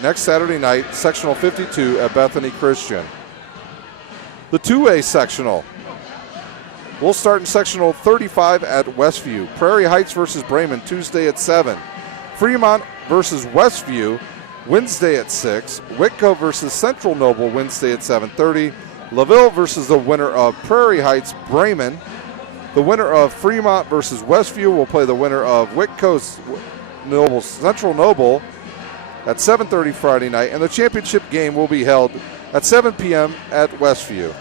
next Saturday night, sectional 52 at Bethany Christian. The 2A sectional. We'll start in sectional 35 at Westview. Prairie Heights versus Bremen Tuesday at 7. Fremont versus Westview Wednesday at 6. Whitco versus Central Noble Wednesday at 7:30. LaVille versus the winner of Prairie Heights Bremen. The winner of Fremont versus Westview will play the winner of Whitco Central Noble at 7:30 Friday night, and the championship game will be held at 7 p.m. at Westview.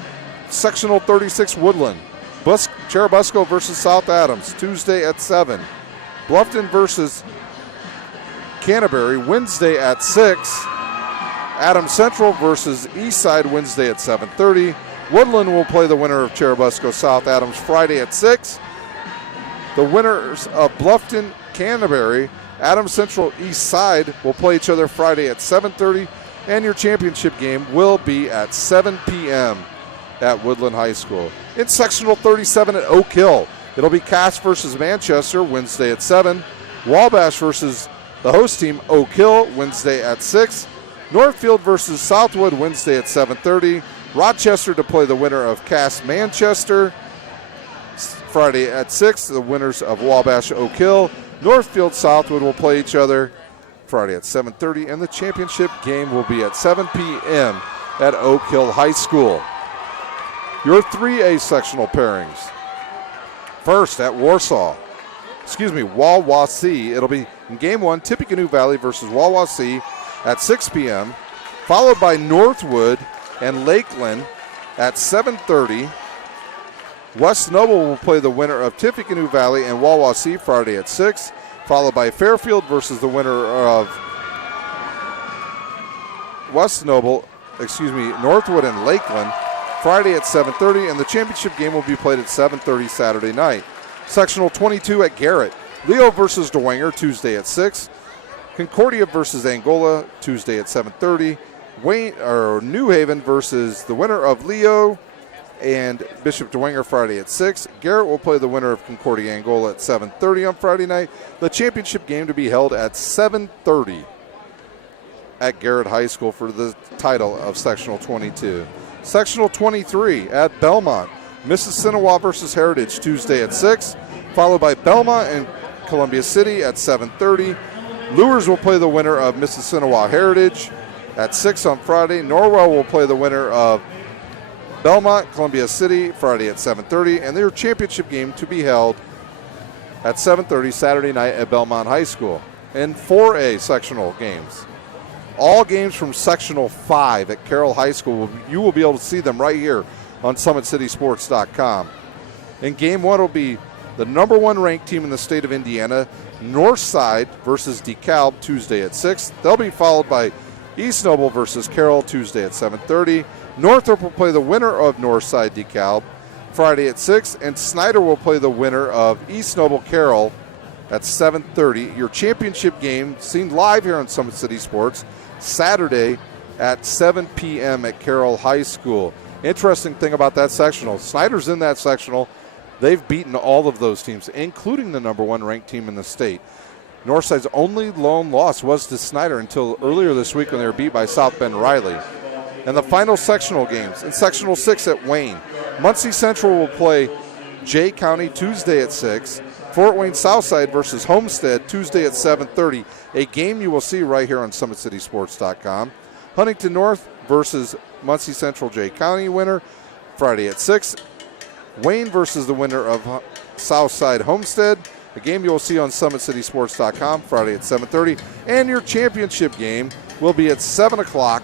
Sectional 36 Woodland. Cherubusco versus South Adams Tuesday at 7. Bluffton versus Canterbury Wednesday at 6. Adams Central versus Eastside Wednesday at 7:30. Woodland will play the winner of Cherubusco South Adams Friday at 6. The winners of Bluffton Canterbury Adams Central Eastside will play each other Friday at 7:30, and your championship game will be at 7 p.m. at Woodland High School. In sectional 37 at Oak Hill, it'll be Cass versus Manchester Wednesday at 7. Wabash versus the host team Oak Hill Wednesday at 6. Northfield versus Southwood Wednesday at 7:30. Rochester to play the winner of Cass Manchester Friday at 6. The winners of Wabash Oak Hill. Northfield Southwood will play each other Friday at 7:30, and the championship game will be at 7 p.m. at Oak Hill High School. Your 3A sectional pairings. First at Wawasee. It'll be in game 1, Tippecanoe Valley versus Wawasee at 6 p.m., followed by Northwood and Lakeland at 7:30. West Noble will play the winner of Tippecanoe Valley and Wawasee Friday at 6, followed by Fairfield versus the winner of Northwood and Lakeland Friday at 7:30, and the championship game will be played at 7:30 Saturday night. Sectional 22 at Garrett. Leo versus DeWanger Tuesday at 6. Concordia versus Angola Tuesday at 7:30. New Haven versus the winner of Leo and Bishop DeWanger Friday at 6. Garrett will play the winner of Concordia Angola at 7:30 on Friday night. The championship game to be held at 7:30 at Garrett High School for the title of Sectional 22. Sectional 23 at Belmont. Mississinawa versus Heritage Tuesday at 6, followed by Belmont and Columbia City at 7:30. Luers will play the winner of Mississinawa Heritage at 6 on Friday. Norwell will play the winner of Belmont, Columbia City Friday at 7:30, and their championship game to be held at 7:30 Saturday night at Belmont High School. In 4A sectional games, all games from Sectional 5 at Carroll High School, you will be able to see them right here on SummitCitySports.com. In Game 1 will be the number 1 ranked team in the state of Indiana, Northside versus DeKalb Tuesday at 6. They'll be followed by East Noble versus Carroll Tuesday at 7:30. Northrop will play the winner of Northside DeKalb Friday at 6, and Snyder will play the winner of East Noble Carroll at 7:30. Your championship game seen live here on Summit City Sports Saturday at 7 p.m. at Carroll High School. Interesting thing about that sectional, Snyder's in that sectional. They've beaten all of those teams, including the number 1 ranked team in the state. Northside's only lone loss was to Snyder until earlier this week when they were beat by South Bend Riley. And the final sectional games, in Sectional 6 at Wayne, Muncie Central will play Jay County Tuesday at 6. Fort Wayne Southside versus Homestead Tuesday at 7:30, a game you will see right here on SummitCitySports.com. Huntington North versus Muncie Central Jay County winner Friday at 6. Wayne versus the winner of Southside Homestead, a game you will see on SummitCitySports.com Friday at 7:30. And your championship game will be at 7 o'clock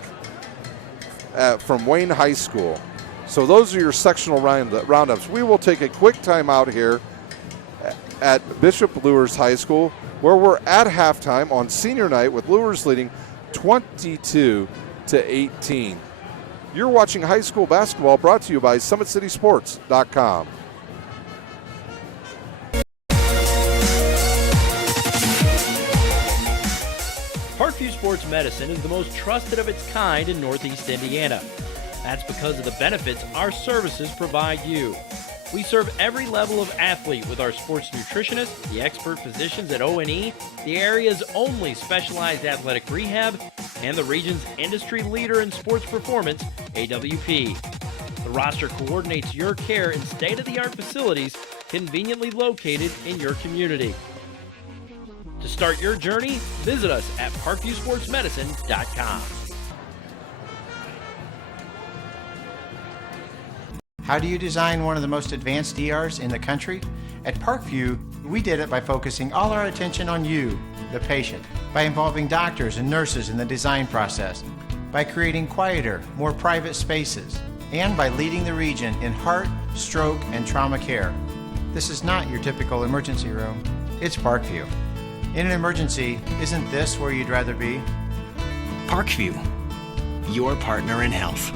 from Wayne High School. So those are your sectional roundups. We will take a quick timeout here at Bishop Luers High School, where we're at halftime on senior night with Luers leading 22-18. You're watching high school basketball, brought to you by SummitCitySports.com. Parkview Sports Medicine is the most trusted of its kind in Northeast Indiana. That's because of the benefits our services provide you. We serve every level of athlete with our sports nutritionists, the expert physicians at O&E, the area's only specialized athletic rehab, and the region's industry leader in sports performance, AWP. The roster coordinates your care in state-of-the-art facilities conveniently located in your community. To start your journey, visit us at parkviewsportsmedicine.com. How do you design one of the most advanced ERs in the country? At Parkview, we did it by focusing all our attention on you, the patient, by involving doctors and nurses in the design process, by creating quieter, more private spaces, and by leading the region in heart, stroke, and trauma care. This is not your typical emergency room. It's Parkview. In an emergency, isn't this where you'd rather be? Parkview, your partner in health.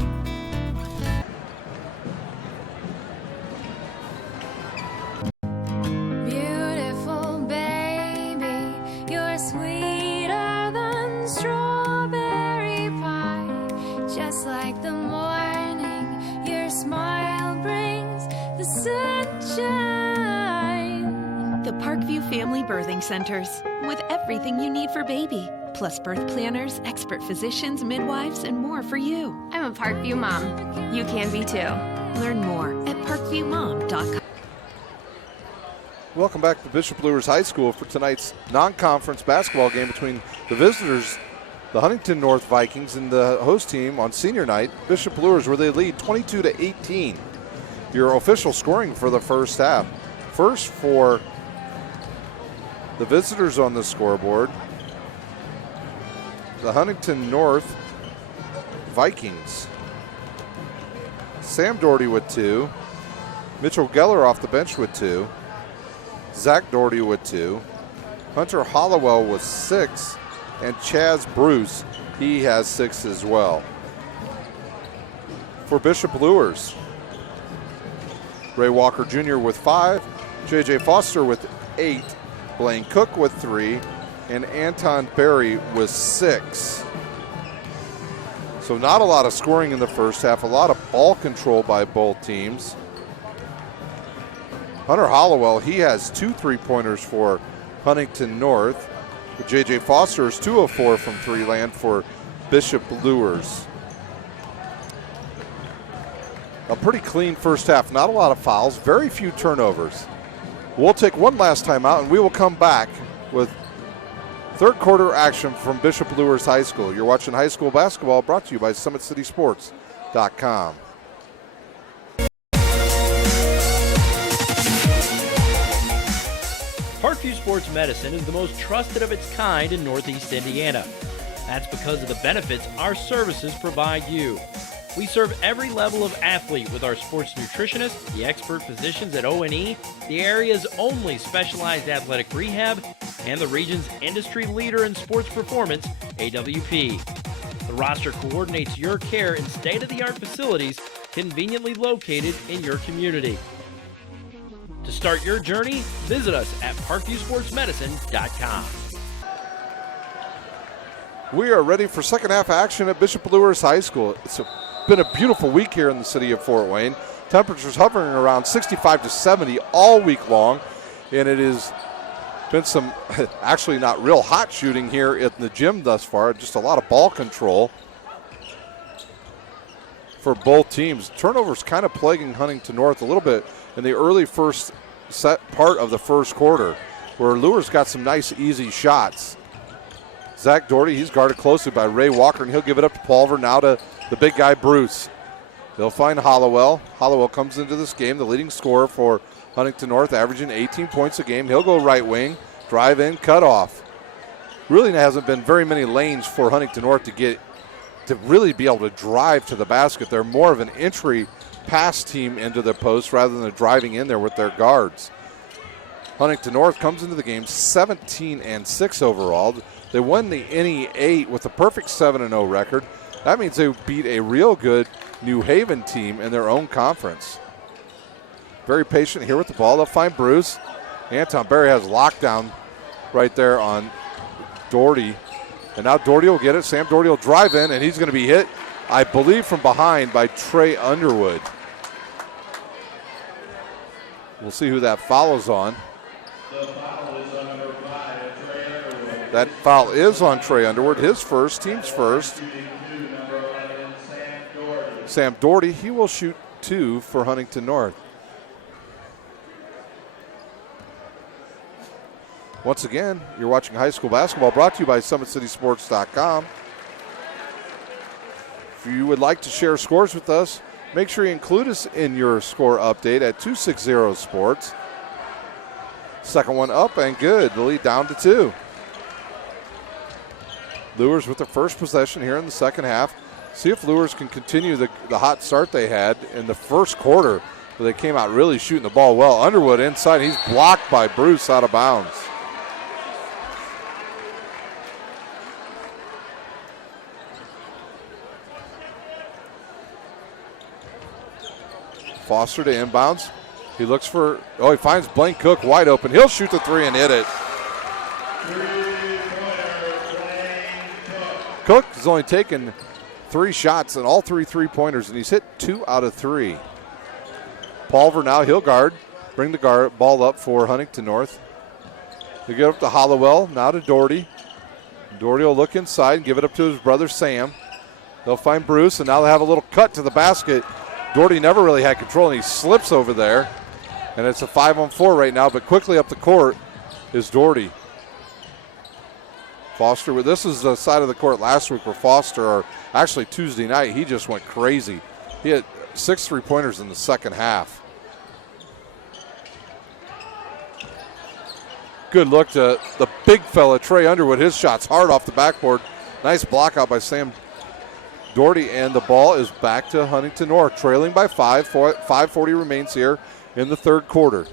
Beautiful baby, you're sweeter than strawberry pie. Just like the morning, your smile brings the sunshine. The Parkview Family Birthing Centers, with everything you need for baby, plus birth planners, expert physicians, midwives, and more for you. I'm a Parkview mom. You can be too. Learn more at parkviewmom.com. Welcome back to Bishop Luers High School for tonight's non-conference basketball game between the visitors, the Huntington North Vikings, and the host team on senior night, Bishop Luers, where they lead 22-18. Your official scoring for the first half. First for the visitors on the scoreboard, the Huntington North Vikings. Sam Doherty with 2. Mitchell Geller off the bench with 2. Zach Doherty with 2. Hunter Hollowell with 6. And Chaz Bruce, he has 6 as well. For Bishop Luers, Ray Walker Jr. with 5. J.J. Foster with 8. Blaine Cook with 3. And Anton Berry with 6. So not a lot of scoring in the first half. A lot of ball control by both teams. Hunter Hollowell, he has 2 3-pointers for Huntington North. J.J. Foster is 2 of 4 from 3 land for Bishop Luers. A pretty clean first half. Not a lot of fouls. Very few turnovers. We'll take one last time out, and we will come back with third quarter action from Bishop Luers High School. You're watching high school basketball, brought to you by SummitCitySports.com. Parkview Sports Medicine is the most trusted of its kind in Northeast Indiana. That's because of the benefits our services provide you. We serve every level of athlete with our sports nutritionists, the expert physicians at O&E, the area's only specialized athletic rehab, and the region's industry leader in sports performance, AWP. The roster coordinates your care in state-of-the-art facilities conveniently located in your community. To start your journey, visit us at parkviewsportsmedicine.com. We are ready for second half action at Bishop Luers High School. It's been a beautiful week here in the city of Fort Wayne. Temperatures hovering around 65 to 70 all week long, and it has been some actually not real hot shooting here in the gym thus far, just a lot of ball control for both teams. Turnovers kind of plaguing Huntington North a little bit in the early first set part of the first quarter, where Luers got some nice easy shots. Zach Doherty, he's guarded closely by Ray Walker, and he'll give it up to Pulver, now to the big guy, Bruce. They'll find Hollowell. Hollowell comes into this game, the leading scorer for Huntington North, averaging 18 points a game. He'll go right wing, drive in, cut off. Really hasn't been very many lanes for Huntington North to really be able to drive to the basket. They're more of an entry pass team into the post rather than driving in there with their guards. Huntington North comes into the game 17-6 overall. They won the NE8 with a perfect 7-0 record. That means they beat a real good New Haven team in their own conference. Very patient here with the ball. They'll find Bruce. Anton Berry has lockdown right there on Doherty. And now Doherty will get it. Sam Doherty will drive in, and he's going to be hit, I believe, from behind by Trey Underwood. We'll see who that follows on. That foul is on Trey Underwood, his first, team's first. Sam Doherty, he will shoot 2 for Huntington North. Once again, you're watching high school basketball brought to you by SummitCitySports.com. If you would like to share scores with us, make sure you include us in your score update at 260 Sports. Second one up and good. The lead down to 2. Luers with their first possession here in the second half. See if Luers can continue the hot start they had in the first quarter, where they came out really shooting the ball well. Underwood inside. He's blocked by Bruce out of bounds. Foster to inbounds. He looks for, he finds Blaine Cook wide open. He'll shoot the 3 and hit it. Cook has only taken 3 shots and all 3 3-pointers, and he's hit 2 out of 3. Pulver now, he'll guard. Bring the ball up for Huntington North. They get up to Hollowell, now to Doherty. Doherty will look inside and give it up to his brother Sam. They'll find Bruce, and now they have a little cut to the basket. Doherty never really had control, and he slips over there. And it's a 5-on-4 right now, but quickly up the court is Doherty. Foster, this is the side of the court last week where Foster, or actually Tuesday night, he just went crazy. He had 6 3-pointers in the second half. Good look to the big fella, Trey Underwood. His shot's hard off the backboard. Nice block out by Sam Doherty, and the ball is back to Huntington North, trailing by 5. 5:40 remains here in the third quarter.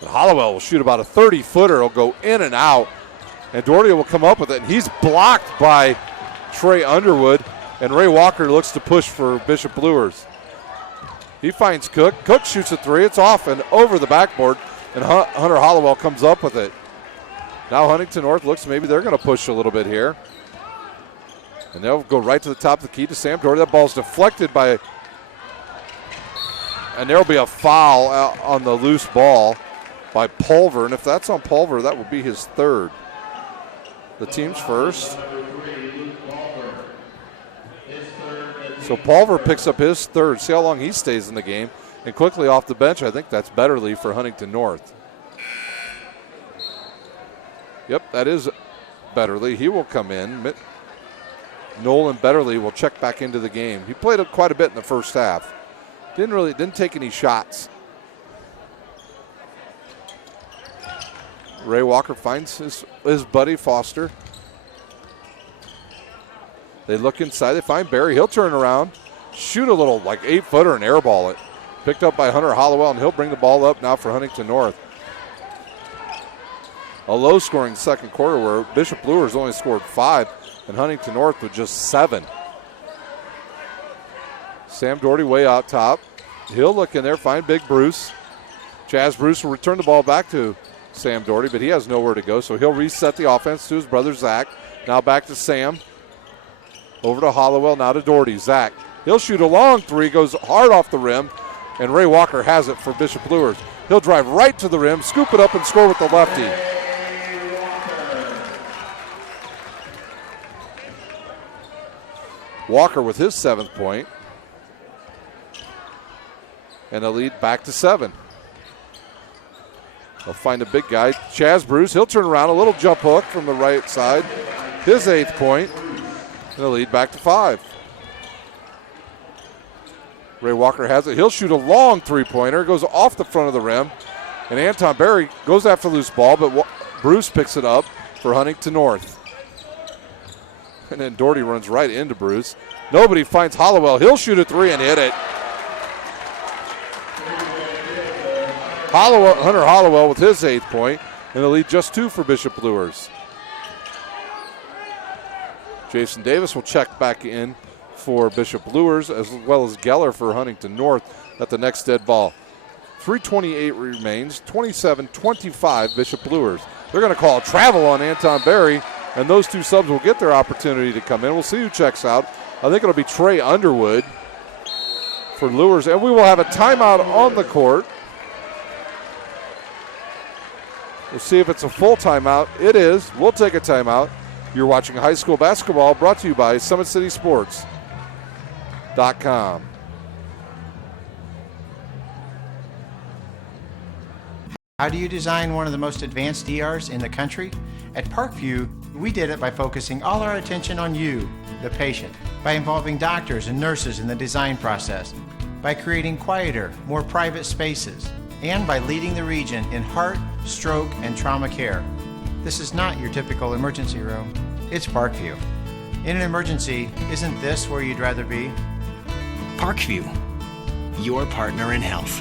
And Hollowell will shoot about a 30-footer. It'll go in and out, and Doherty will come up with it, and he's blocked by Trey Underwood, and Ray Walker looks to push for Bishop Luers. He finds Cook. Cook shoots a 3. It's off and over the backboard, and Hunter Hollowell comes up with it. Now Huntington North looks maybe they're going to push a little bit here. And they'll go right to the top of the key to Sam Doherty. That ball's deflected by, and there'll be a foul out on the loose ball by Pulver. And if that's on Pulver, that will be his 3rd. The team's first. So Pulver picks up his 3rd. See how long he stays in the game. And quickly off the bench, I think that's Betterly for Huntington North. Yep, that is Betterly. He will come in. Nolan Betterly will check back into the game. He played quite a bit in the first half. Didn't take any shots. Ray Walker finds his buddy Foster. They look inside. They find Barry. He'll turn around, shoot a little 8-footer and airball it. Picked up by Hunter Hollowell, and he'll bring the ball up now for Huntington North. A low-scoring second quarter where Bishop Luers only scored 5. And Huntington North with just 7. Sam Doherty way out top. He'll look in there, find big Bruce. Chaz Bruce will return the ball back to Sam Doherty, but he has nowhere to go, so he'll reset the offense to his brother Zach. Now back to Sam. Over to Hollowell, now to Doherty. Zach, he'll shoot a long three, goes hard off the rim, and Ray Walker has it for Bishop Luers. He'll drive right to the rim, scoop it up, and score with the lefty. Walker with his 7th point. And the lead back to 7. They'll find a big guy, Chaz Bruce. He'll turn around, a little jump hook from the right side. His 8th point. And the lead back to 5. Ray Walker has it. He'll shoot a long three-pointer. Goes off the front of the rim. And Anton Berry goes after the loose ball, but Bruce picks it up for Huntington North. And then Doherty runs right into Bruce. Nobody finds Hollowell. He'll shoot a three and hit it. Hunter Hollowell with his 8th point, and the lead just 2 for Bishop Luers. Jason Davis will check back in for Bishop Luers, as well as Geller for Huntington North at the next dead ball. 3:28 remains, 27-25 Bishop Luers. They're going to call a travel on Anton Berry, and those 2 subs will get their opportunity to come in. We'll see who checks out. I think it'll be Trey Underwood for Luers, and we will have a timeout on the court. We'll see if it's a full timeout. It is. We'll take a timeout. You're watching high school basketball, brought to you by SummitCitySports.com. How do you design one of the most advanced ERs in the country? At Parkview, we did it by focusing all our attention on you, the patient, by involving doctors and nurses in the design process, by creating quieter, more private spaces, and by leading the region in heart, stroke, and trauma care. This is not your typical emergency room. It's Parkview. In an emergency, isn't this where you'd rather be? Parkview, your partner in health.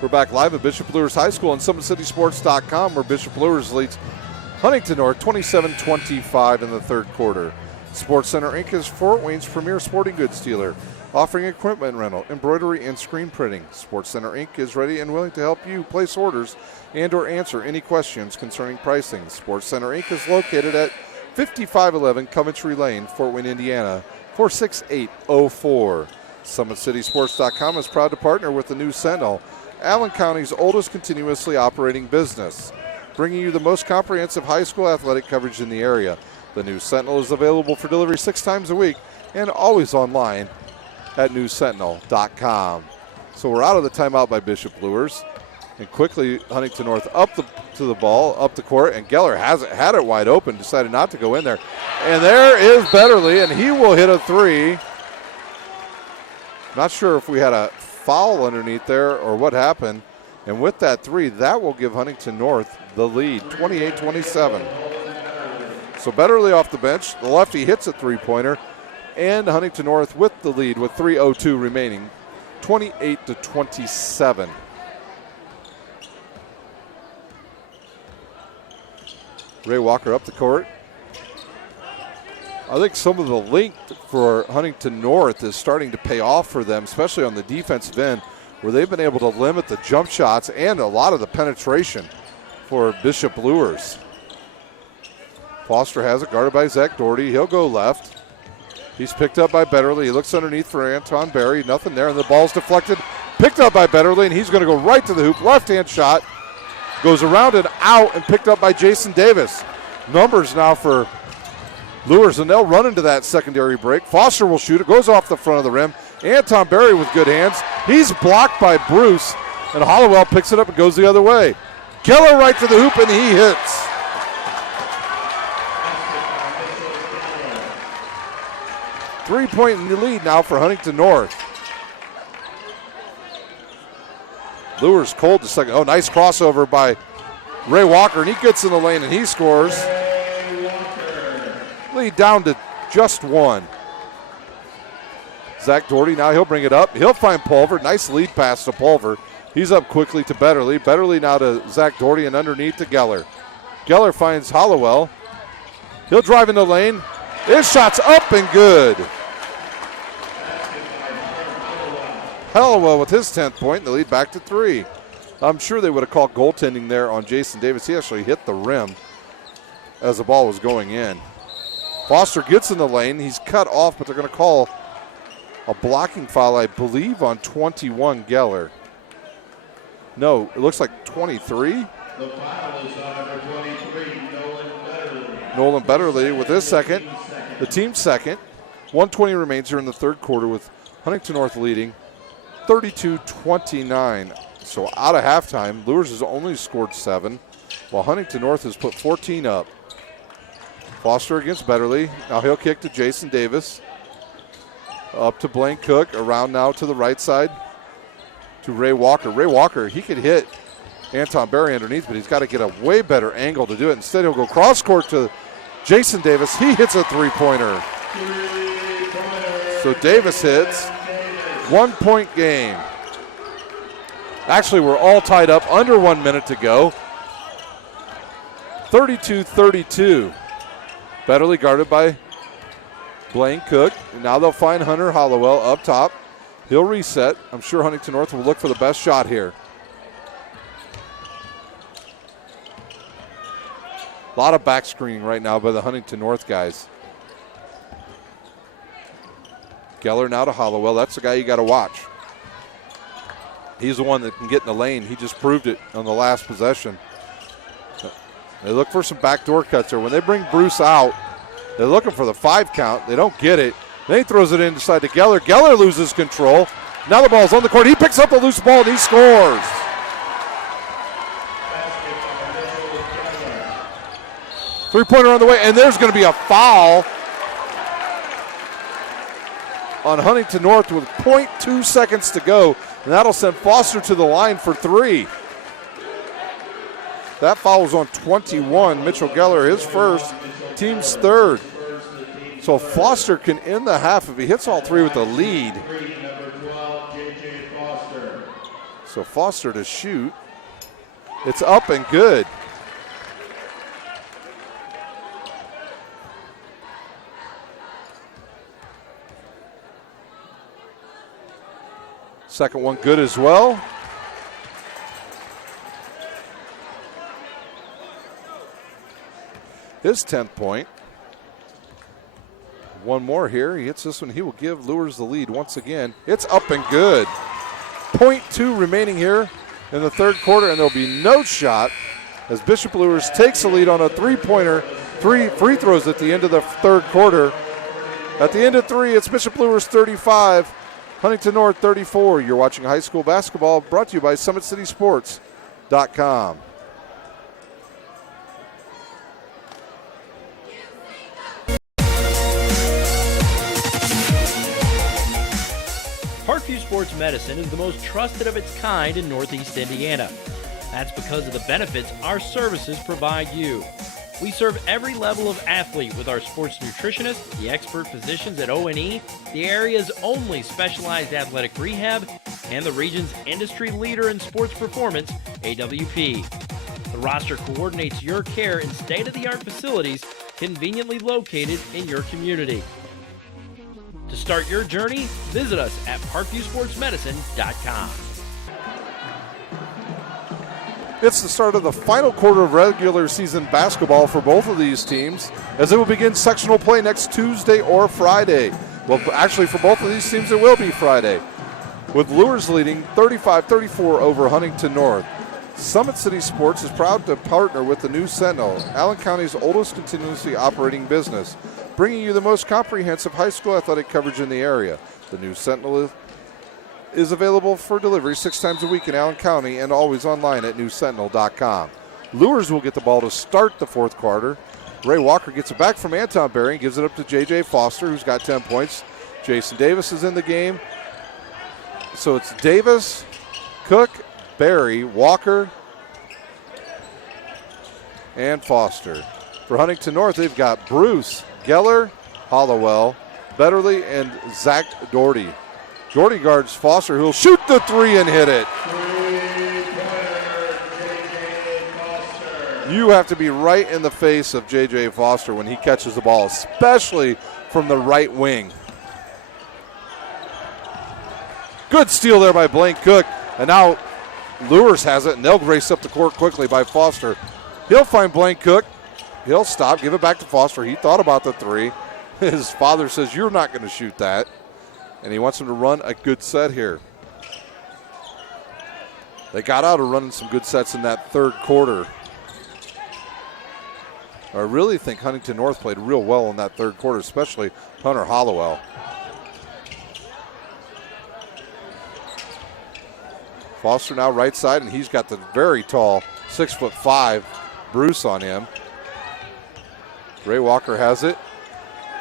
We're back live at Bishop Luers High School on SummitCitySports.com, where Bishop Luers leads Huntington North 27-25 in the 3rd quarter. Sports Center Inc. is Fort Wayne's premier sporting goods dealer, offering equipment rental, embroidery, and screen printing. Sports Center Inc. is ready and willing to help you place orders and or answer any questions concerning pricing. Sports Center Inc. is located at 5511 Coventry Lane, Fort Wayne, Indiana, 46804. SummitCitySports.com is proud to partner with the News Sentinel, Allen County's oldest continuously operating business, bringing you the most comprehensive high school athletic coverage in the area. The News Sentinel is available for delivery 6 times a week and always online at newssentinel.com. So we're out of the timeout by Bishop Luers. And quickly, Huntington North up to the ball, up the court, and Geller had it wide open, decided not to go in there. And there is Betterly, and he will hit a three. Not sure if we had a foul underneath there or what happened. And with that three, that will give Huntington North the lead, 28-27. So Betterly off the bench. The lefty hits a three-pointer. And Huntington North with the lead with 3:02 remaining, 28-27. Ray Walker up the court. I think some of the length for Huntington North is starting to pay off for them, especially on the defensive end, where they've been able to limit the jump shots and a lot of the penetration for Bishop Luers. Foster has it, guarded by Zach Doherty. He'll go left. He's picked up by Betterly. He looks underneath for Anton Berry. Nothing there, and the ball's deflected. Picked up by Betterly, and he's going to go right to the hoop. Left-hand shot. Goes around and out and picked up by Jason Davis. Numbers now for Luers, and they'll run into that secondary break. Foster will shoot it. Goes off the front of the rim. Anton Berry with good hands. He's blocked by Bruce, and Hollowell picks it up and goes the other way. Geller right to the hoop, and he hits. Three-point lead now for Huntington North. Luers cold the second. Oh, nice crossover by Ray Walker, and he gets in the lane and he scores. Lead down to just one. Zach Doherty, now he'll bring it up. He'll find Pulver. Nice lead pass to Pulver. He's up quickly to Betterly. Betterly now to Zach Doherty and underneath to Geller. Geller finds Hollowell. He'll drive in the lane. His shot's up and good. Hollowell with his 10th point, and the lead back to 3. I'm sure they would have called goaltending there on Jason Davis. He actually hit the rim as the ball was going in. Foster gets in the lane. He's cut off, but they're going to call a blocking foul, I believe, on 21 Geller. No, it looks like 23. The foul is on number 23, Nolan Betterly with his second, the team's second. 1:20 remains here in the third quarter with Huntington North leading 32-29. So out of halftime, Luers has only scored 7, while Huntington North has put 14 up. Foster against Betterly. Now he'll kick to Jason Davis. Up to Blaine Cook. Around now to the right side to Ray Walker. Ray Walker, he could hit Anton Berry underneath, but he's got to get a way better angle to do it. Instead, he'll go cross court to Jason Davis. He hits a three-pointer. So Davis hits. 1 point game. Actually, we're all tied up. Under 1 minute to go. 32-32. Betterly guarded by Blaine Cook. And now they'll find Hunter Hollowell up top. He'll reset. I'm sure Huntington North will look for the best shot here. A lot of back screening right now by the Huntington North guys. Geller now to Hollowell. That's the guy you got to watch. He's the one that can get in the lane. He just proved it on the last possession. They look for some backdoor cuts there. When they bring Bruce out, they're looking for the 5 count. They don't get it. Then he throws it inside to Geller. Geller loses control. Now the ball's on the court. He picks up the loose ball and he scores. Three-pointer on the way, and there's going to be a foul on Huntington North with 0.2 seconds to go, and that'll send Foster to the line for 3. That foul was on 21. Mitchell Geller, his first, team's third. So Foster can end the half if he hits all 3 with the lead. So Foster to shoot. It's up and good. Second one good as well. His 10th point. One more here. He hits this one. He will give Luers the lead once again. It's up and good. 0.2 remaining here in the third quarter, and there'll be no shot as Bishop Luers takes the lead on a three-pointer. 3 free throws at the end of the third quarter. At the end of 3, it's Bishop Luers 35. Huntington North 34. You're watching high school basketball brought to you by SummitCitySports.com. Parkview Sports Medicine is the most trusted of its kind in Northeast Indiana. That's because of the benefits our services provide you. We serve every level of athlete with our sports nutritionists, the expert physicians at O&E, the area's only specialized athletic rehab, and the region's industry leader in sports performance, AWP. The roster coordinates your care in state-of-the-art facilities conveniently located in your community. To start your journey, visit us at parkviewsportsmedicine.com. It's the start of the final quarter of regular season basketball for both of these teams as they will begin sectional play next Tuesday or Friday. Well, actually, for both of these teams, it will be Friday, with Luers leading 35-34 over Huntington North. Summit City Sports is proud to partner with the News Sentinel, Allen County's oldest continuously operating business, bringing you the most comprehensive high school athletic coverage in the area. The News Sentinel is available for delivery 6 times a week in Allen County and always online at newssentinel.com. Luers will get the ball to start the fourth quarter. Ray Walker gets it back from Anton Berry and gives it up to J.J. Foster, who's got 10 points. Jason Davis is in the game. So it's Davis, Cook, Berry, Walker, and Foster. For Huntington North, they've got Bruce, Geller, Hollowell, Betterly, and Zach Doherty. Doherty guards Foster, who'll shoot the 3 and hit it. You have to be right in the face of J.J. Foster when he catches the ball, especially from the right wing. Good steal there by Blaine Cook. And now Luers has it, and they'll race up the court quickly by Foster. He'll find Blaine Cook. He'll stop, give it back to Foster. He thought about the three. His father says, you're not going to shoot that. And he wants him to run a good set here. They got out of running some good sets in that third quarter. I really think Huntington North played real well in that third quarter, especially Hunter Hollowell. Foster now right side, and he's got the very tall 6'5" Bruce on him. Ray Walker has it,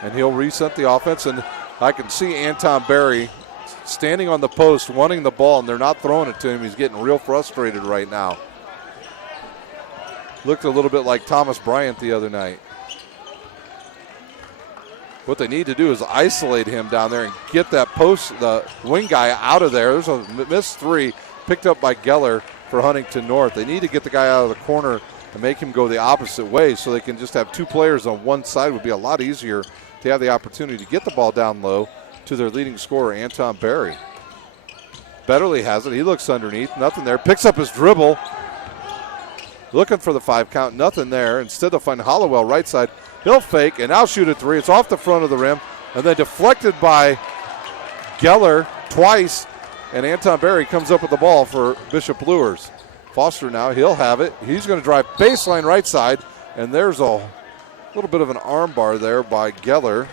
and he'll reset the offense. And I can see Anton Berry standing on the post wanting the ball, and they're not throwing it to him. He's getting real frustrated right now. Looked a little bit like Thomas Bryant the other night. What they need to do is isolate him down there and get that post, the wing guy, out of there. There's a missed three picked up by Geller for Huntington North. They need to get the guy out of the corner and make him go the opposite way so they can just have two players on one side. Would be a lot easier to have the opportunity to get the ball down low to their leading scorer, Anton Berry. Betterly has it. He looks underneath. Nothing there. Picks up his dribble. Looking for the 5 count. Nothing there. Instead, they'll find Hollowell right side. He'll fake and now shoot a three. It's off the front of the rim and then deflected by Geller twice. And Anton Berry comes up with the ball for Bishop Luers. Foster now, he'll have it. He's going to drive baseline right side. And there's a little bit of an arm bar there by Geller.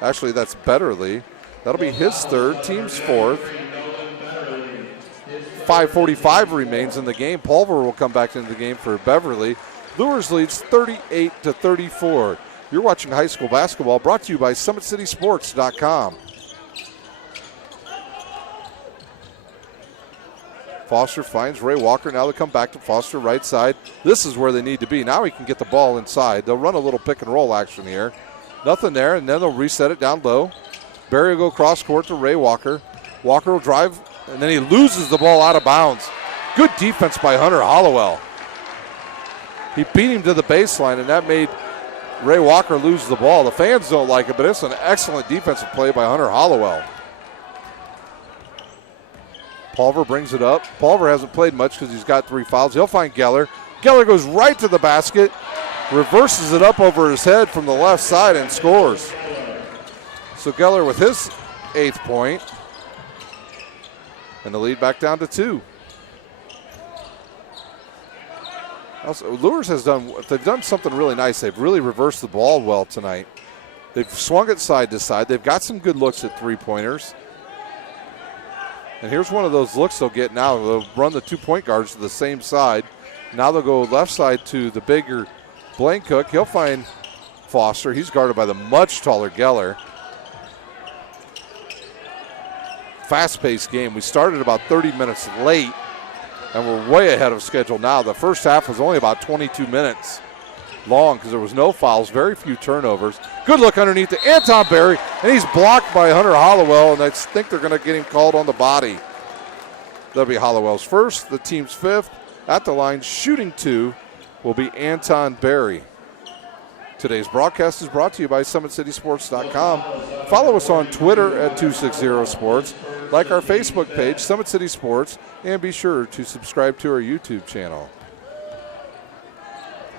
Actually, that's Betterly. That'll be his third, team's fourth. 5:45 remains in the game. Pulver will come back into the game for Beverly. Luers leads 38-34. You're watching high school basketball brought to you by SummitCitySports.com. Foster finds Ray Walker. Now they come back to Foster right side. This is where they need to be. Now he can get the ball inside. They'll run a little pick and roll action here. Nothing there, and then they'll reset it down low. Barry will go cross court to Ray Walker. Walker will drive, and then he loses the ball out of bounds. Good defense by Hunter Hollowell. He beat him to the baseline, and that made Ray Walker lose the ball. The fans don't like it, but it's an excellent defensive play by Hunter Hollowell. Pulver brings it up. Pulver hasn't played much because he's got 3 fouls. He'll find Geller. Geller goes right to the basket, reverses it up over his head from the left side and scores. So Geller with his 8th point. And the lead back down to 2. Also, Luers they've done something really nice. They've really reversed the ball well tonight. They've swung it side to side. They've got some good looks at 3-pointers. And here's one of those looks they'll get now. They'll run the 2 point guards to the same side. Now they'll go left side to the bigger Blaine Cook. He'll find Foster. He's guarded by the much taller Geller. Fast-paced game. We started about 30 minutes late, and we're way ahead of schedule now. The first half was only about 22 minutes long because there was no fouls, very few turnovers. Good look underneath to Anton Berry, and he's blocked by Hunter Hollowell, and I think they're going to get him called on the body. That'll be Hollowell's first, the team's 5th. At the line, shooting 2 will be Anton Berry. Today's broadcast is brought to you by SummitCitySports.com. Follow us on Twitter at 260sports. Like our Facebook page, Summit City Sports, and be sure to subscribe to our YouTube channel.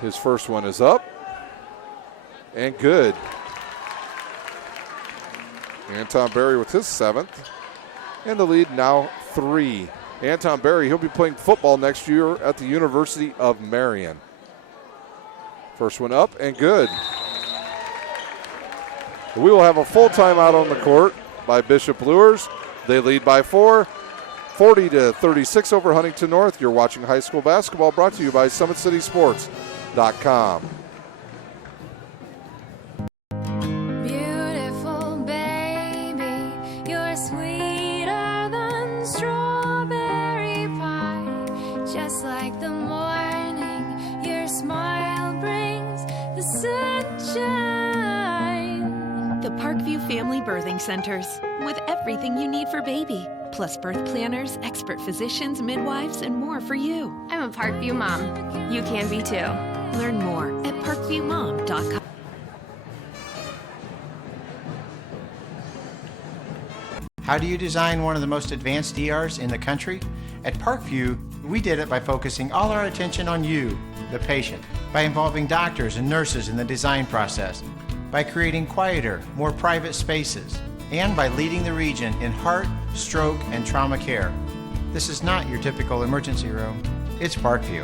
His first one is up and good. Anton Berry with his 7th, and the lead now 3. Anton Berry, he'll be playing football next year at the University of Marion. First one up and good. We will have a full timeout on the court by Bishop Luers. They lead by 4, 40-36 over Huntington North. You're watching high school basketball brought to you by SummitCitySports.com. Beautiful baby, you're sweeter than strawberry pie. Just like the morning, your smile brings the sunshine. The Parkview Family Birthing Centers, with everything you need for baby, plus birth planners, expert physicians, midwives, and more for you. I'm a Parkview mom. You can be too. Learn more at parkviewmom.com. How do you design one of the most advanced ERs in the country? At Parkview, we did it by focusing all our attention on you, the patient, by involving doctors and nurses in the design process, by creating quieter, more private spaces, and by leading the region in heart, stroke, and trauma care. This is not your typical emergency room. It's Parkview.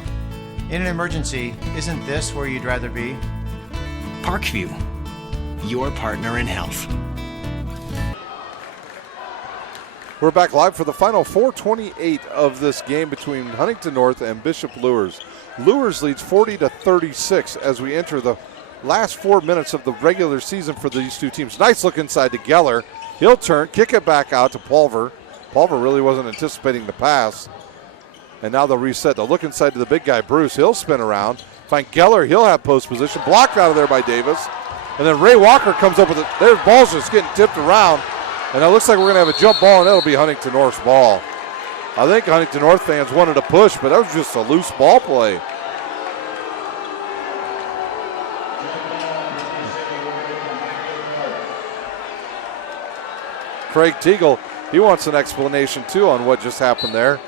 In an emergency, isn't this where you'd rather be? Parkview, your partner in health. We're back live for the final 4:28 of this game between Huntington North and Bishop Luers. Luers leads 40-36 as we enter the last 4 minutes of the regular season for these two teams. Nice look inside to Geller. He'll turn, kick it back out to Pulver. Pulver really wasn't anticipating the pass. And now they'll reset. They'll look inside to the big guy, Bruce. He'll spin around. Find Geller. He'll have post position. Blocked out of there by Davis. And then Ray Walker comes up with it. Their ball's just getting tipped around. And it looks like we're going to have a jump ball, and that'll be Huntington North's ball. I think Huntington North fans wanted to push, but that was just a loose ball play. Craig Teagle, he wants an explanation, too, on what just happened there.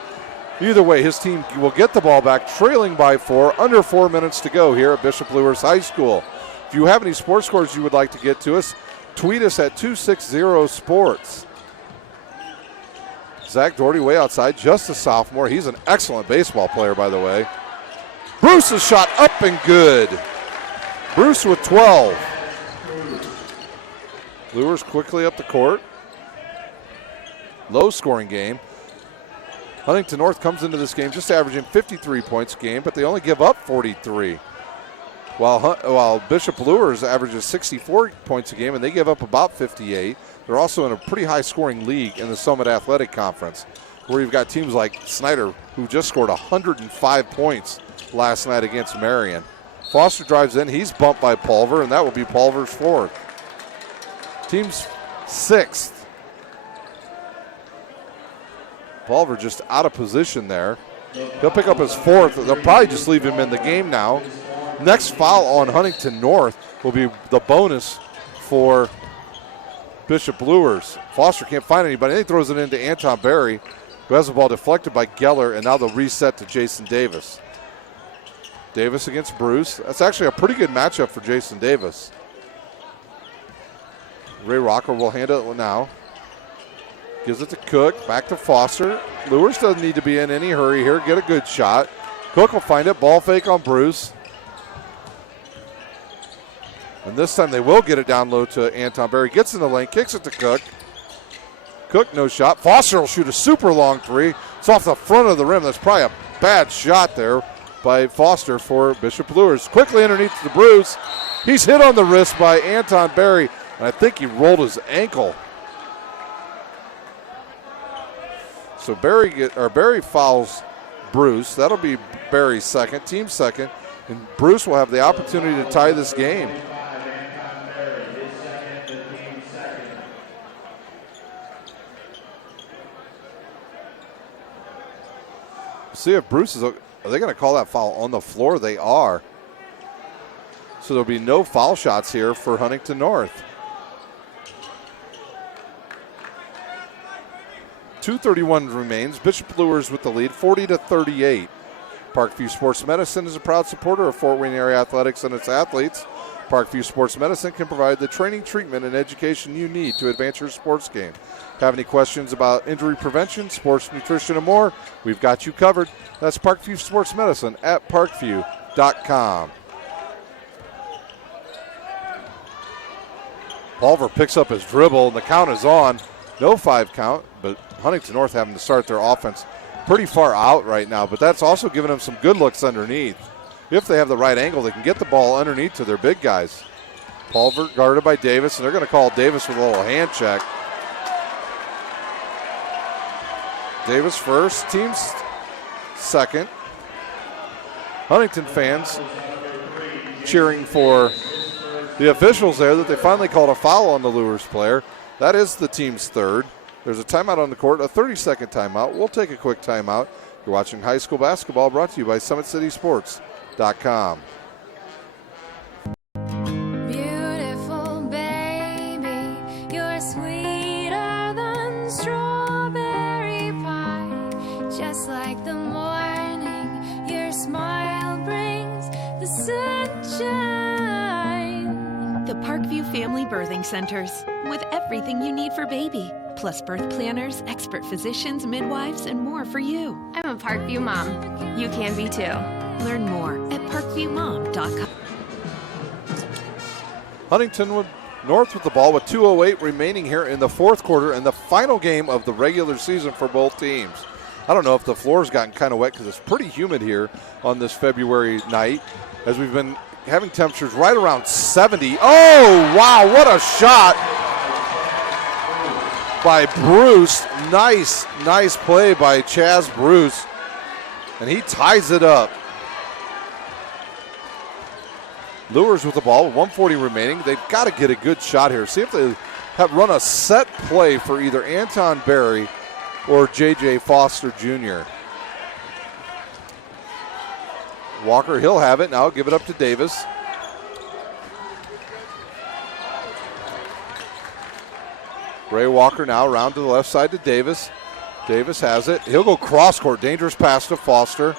Either way, his team will get the ball back, trailing by 4, under 4 minutes to go here at Bishop Luers High School. If you have any sports scores you would like to get to us, tweet us at 260sports. Zach Doherty way outside, just a sophomore. He's an excellent baseball player, by the way. Bruce's shot up and good. Bruce with 12. Luers quickly up the court. Low scoring game. Huntington North comes into this game just averaging 53 points a game, but they only give up 43. While Bishop Luers averages 64 points a game, and they give up about 58. They're also in a pretty high-scoring league in the Summit Athletic Conference, where you've got teams like Snyder, who just scored 105 points last night against Marion. Foster drives in. He's bumped by Pulver, and that will be Pulver's fourth. Team's sixth. Pulver just out of position there. He'll pick up his fourth. They'll probably just leave him in the game now. Next foul on Huntington North will be the bonus for Bishop Luers. Foster can't find anybody. He throws it into Anton Berry, who has the ball deflected by Geller, and now they'll reset to Jason Davis. Davis against Bruce. That's actually a pretty good matchup for Jason Davis. Ray Rocker will hand it now. Gives it to Cook, back to Foster. Luers doesn't need to be in any hurry here. Get a good shot. Cook will find it. Ball fake on Bruce. And this time they will get it down low to Anton Berry. Gets in the lane, kicks it to Cook. Cook, no shot. Foster will shoot a super long three. It's off the front of the rim. That's probably a bad shot there by Foster for Bishop Luers. Quickly underneath to Bruce. He's hit on the wrist by Anton Berry, and I think he rolled his ankle. So Berry fouls Bruce. That'll be Berry's second, team second, and Bruce will have the opportunity to tie this game. See if Bruce is, are they going to call that foul on the floor? They are. So there'll be no foul shots here for Huntington North. 2:31 remains. Bishop Luers with the lead, 40-38. Parkview Sports Medicine is a proud supporter of Fort Wayne area athletics and its athletes. Parkview Sports Medicine can provide the training, treatment, and education you need to advance your sports game. Have any questions about injury prevention, sports nutrition, and more? We've got you covered. That's Parkview Sports Medicine at parkview.com. Pulver picks up his dribble, and the count is on. No 5 count, but Huntington North having to start their offense pretty far out right now, but that's also giving them some good looks underneath. If they have the right angle, they can get the ball underneath to their big guys. Pulver guarded by Davis, and they're going to call Davis with a little hand check. Davis first, team's second. Huntington fans cheering for the officials there that they finally called a foul on the Luers player. That is the team's third. There's a timeout on the court, a 30-second timeout. We'll take a quick timeout. You're watching high school basketball, brought to you by SummitCitySports.com. Beautiful baby, you're sweeter than strawberry pie, just like Family Birthing Centers, with everything you need for baby, plus birth planners, expert physicians, midwives, and more for you. I'm a Parkview mom. You can be too. Learn more at parkviewmom.com. Huntington North with the ball with 2:08 remaining here in the fourth quarter and the final game of the regular season for both teams. I don't know if the floor's gotten kind of wet because it's pretty humid here on this February night as we've been having temperatures right around 70. Oh, wow, what a shot by Bruce. Nice play by Chaz Bruce. And he ties it up. Luers with the ball with 1:40 remaining. They've got to get a good shot here. See if they have run a set play for either Anton Berry or J.J. Foster Jr. Walker, he'll have it now. Give it up to Davis. Ray Walker now around to the left side to Davis. Davis has it. He'll go cross court. Dangerous pass to Foster.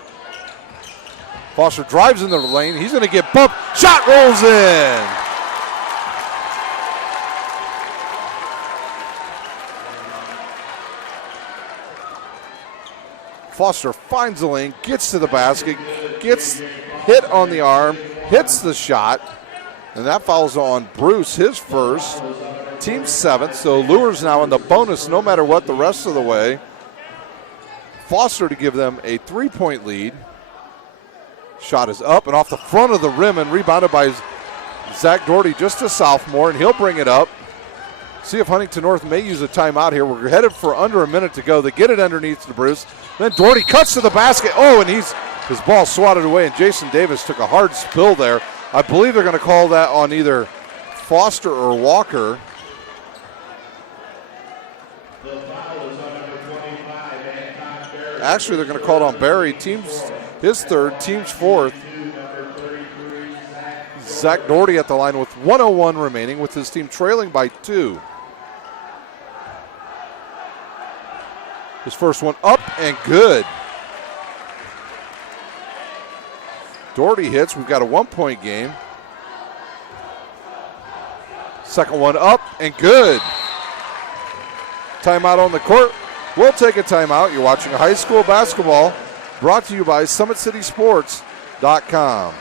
Foster drives in the lane. He's going to get bumped. Shot rolls in. Foster finds the lane, gets to the basket, gets hit on the arm, hits the shot, and that fouls on Bruce, his first, team seventh. So Luers now in the bonus no matter what the rest of the way. Foster to give them a 3-point lead. Shot is up and off the front of the rim and rebounded by Zach Doherty, just a sophomore, and he'll bring it up. See if Huntington North may use a timeout here. We're headed for under a minute to go. They get it underneath to Bruce. Then Doherty cuts to the basket. Oh, and his ball swatted away, and Jason Davis took a hard spill there. I believe they're going to call that on either Foster or Walker. Actually, they're going to call it on Barry. His third, team's fourth. Zach Doherty at the line with 1:01 remaining with his team trailing by 2. His first one up and good. Doherty hits. We've got a 1-point game. Second one up and good. Timeout on the court. We'll take a timeout. You're watching high school basketball brought to you by SummitCitySports.com.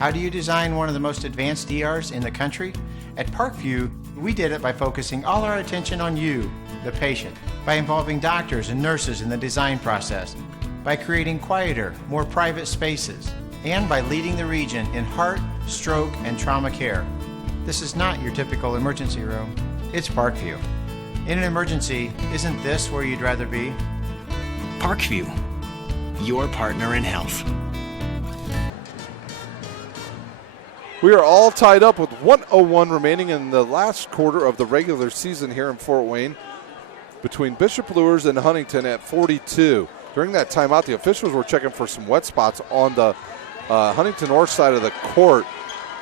How do you design one of the most advanced ERs in the country? At Parkview, we did it by focusing all our attention on you, the patient, by involving doctors and nurses in the design process, by creating quieter, more private spaces, and by leading the region in heart, stroke, and trauma care. This is not your typical emergency room. It's Parkview. In an emergency, isn't this where you'd rather be? Parkview, your partner in health. We are all tied up with 1:01 remaining in the last quarter of the regular season here in Fort Wayne between Bishop Luers and Huntington at 42. During that timeout, the officials were checking for some wet spots on the Huntington North side of the court.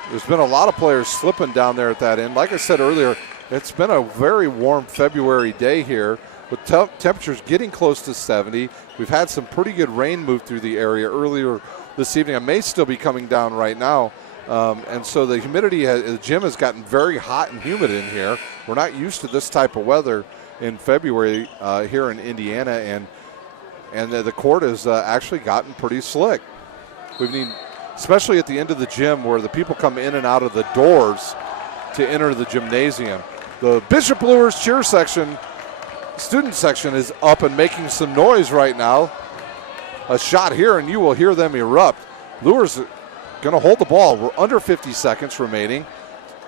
There's been a lot of players slipping down there at that end. Like I said earlier, it's been a very warm February day here with temperatures getting close to 70. We've had some pretty good rain move through the area earlier this evening. It may still be coming down right now. And so the humidity, the gym has gotten very hot and humid in here. We're not used to this type of weather in February here in Indiana, and the court has actually gotten pretty slick. We've need, especially at the end of the gym where the people come in and out of the doors to enter the gymnasium. The Bishop Luers cheer section, student section is up and making some noise right now. A shot here and you will hear them erupt. Luers going to hold the ball. We're under 50 seconds remaining.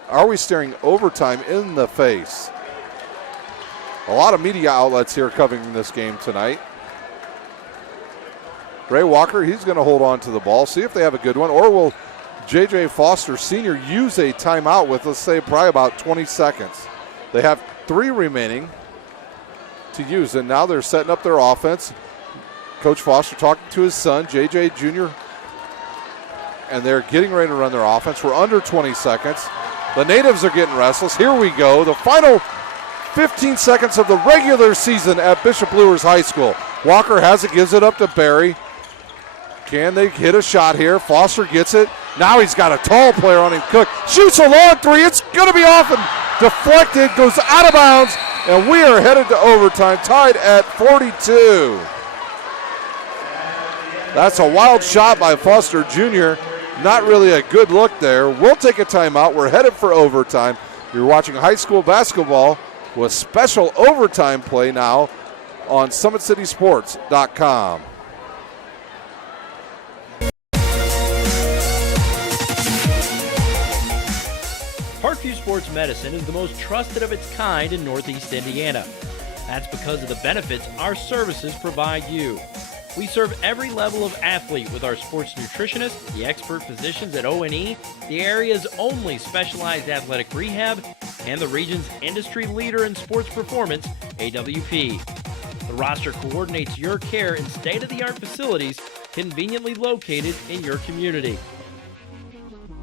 Are we staring overtime in the face? A lot of media outlets here covering this game tonight. Ray Walker, he's going to hold on to the ball, see if they have a good one, or will J.J. Foster Sr. use a timeout with, let's say, probably about 20 seconds. They have 3 remaining to use, and now they're setting up their offense. Coach Foster talking to his son, J.J. Jr., and they're getting ready to run their offense. We're under 20 seconds. The Natives are getting restless. Here we go. The final 15 seconds of the regular season at Bishop Luers High School. Walker has it, gives it up to Barry. Can they hit a shot here? Foster gets it, Now he's got a tall player on him. Cook shoots a long three. It's going to be off and deflected, goes out of bounds, and we are headed to overtime, tied at 42. That's a wild shot by Foster Jr. Not really a good look there. We'll take a timeout. We're headed for overtime. You're watching high school basketball with special overtime play now on SummitCitySports.com. Parkview Sports Medicine is the most trusted of its kind in Northeast Indiana. That's because of the benefits our services provide you. We serve every level of athlete with our sports nutritionists, the expert physicians at O&E, the area's only specialized athletic rehab, and the region's industry leader in sports performance, AWP. The roster coordinates your care in state-of-the-art facilities conveniently located in your community.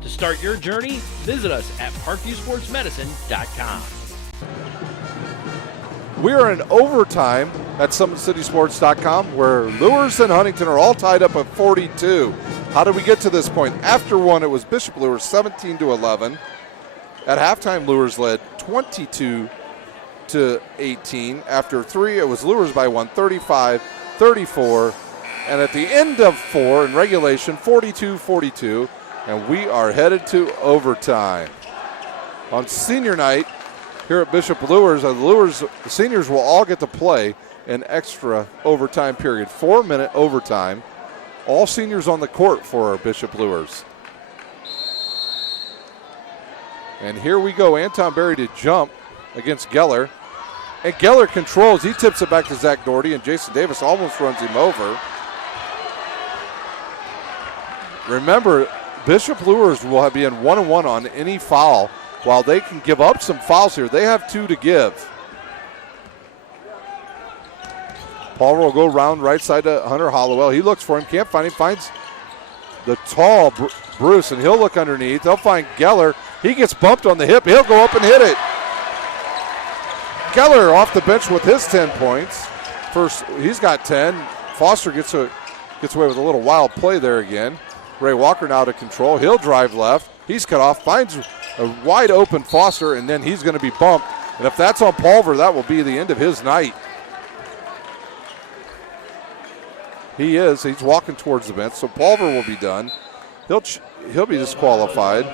To start your journey, visit us at parkviewsportsmedicine.com. We are in overtime at SummitCitySports.com, where Luers and Huntington are all tied up at 42. How did we get to this point? After one, it was Bishop Luers 17-11. At halftime, Luers led 22-18. After three, it was Luers by one, 35-34. And at the end of four in regulation, 42-42. And we are headed to overtime. On senior night, here at Bishop Luers, the seniors will all get to play an extra overtime period, 4-minute overtime. All seniors on the court for Bishop Luers. And here we go, Anton Berry to jump against Geller. And Geller controls, he tips it back to Zach Doherty, and Jason Davis almost runs him over. Remember, Bishop Luers will be in 1-1 on any foul. While they can give up some fouls here, they have two to give. Paul will go around right side to Hunter Hollowell. He looks for him, can't find him, finds the tall Bruce, and he'll look underneath. They'll find Geller. He gets bumped on the hip. He'll go up and hit it. Geller off the bench with his 10 points. First, he's got 10. Foster gets away with a little wild play there again. Ray Walker now to control. He'll drive left. He's cut off, finds a wide open Foster, and then he's going to be bumped. And if that's on Pulver, that will be the end of his night. He is. He's walking towards the bench, so Pulver will be done. He'll be disqualified.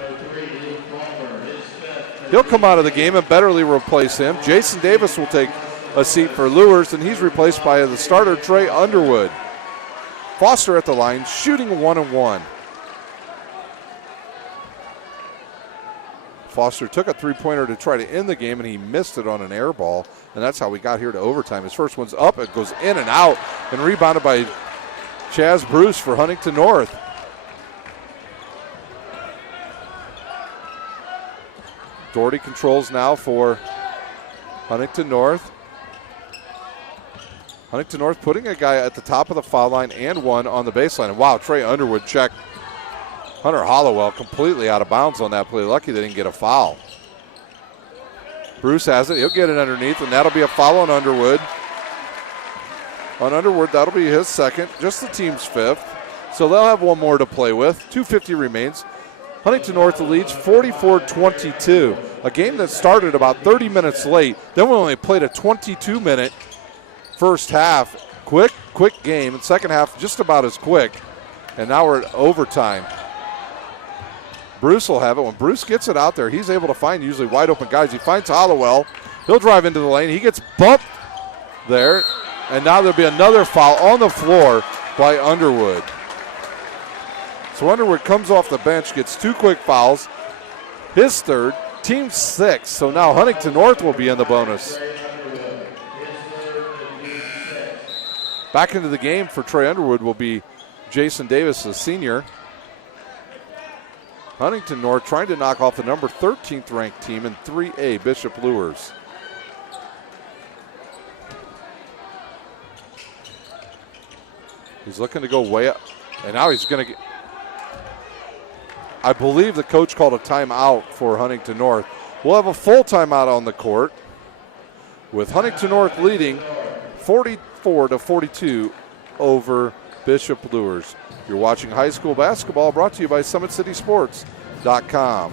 He'll come out of the game and Betterly replace him. Jason Davis will take a seat for Luers, and he's replaced by the starter, Trey Underwood. Foster at the line, shooting 1-1. Foster took a three-pointer to try to end the game, and he missed it on an air ball, and that's how we got here to overtime. His first one's up, it goes in and out, and rebounded by Chaz Bruce for Huntington North. Doherty controls now for Huntington North. Huntington North putting a guy at the top of the foul line and one on the baseline. And wow, Trey Underwood checked Hunter Hollowell completely out of bounds on that play. Lucky they didn't get a foul. Bruce has it. He'll get it underneath, and that'll be a foul on Underwood. On Underwood, that'll be his second, just the team's fifth. So they'll have one more to play with. 2:50 remains. Huntington North leads 44-22. A game that started about 30 minutes late. Then we only played a 22-minute first half. Quick game. And second half just about as quick. And now we're at overtime. Bruce will have it. When Bruce gets it out there, he's able to find usually wide open guys. He finds Hollowell. He'll drive into the lane. He gets bumped there. And now there'll be another foul on the floor by Underwood. So Underwood comes off the bench, gets two quick fouls. His third, team sixth. So now Huntington North will be in the bonus. Back into the game for Trey Underwood will be Jason Davis, the senior. Huntington North trying to knock off the number 13th ranked team in 3A, Bishop Luers. He's looking to go way up, and now he's going to get, I believe the coach called a timeout for Huntington North. We'll have a full timeout on the court with Huntington North leading 44-42 over Bishop Luers. You're watching high school basketball, brought to you by SummitCitySports.com.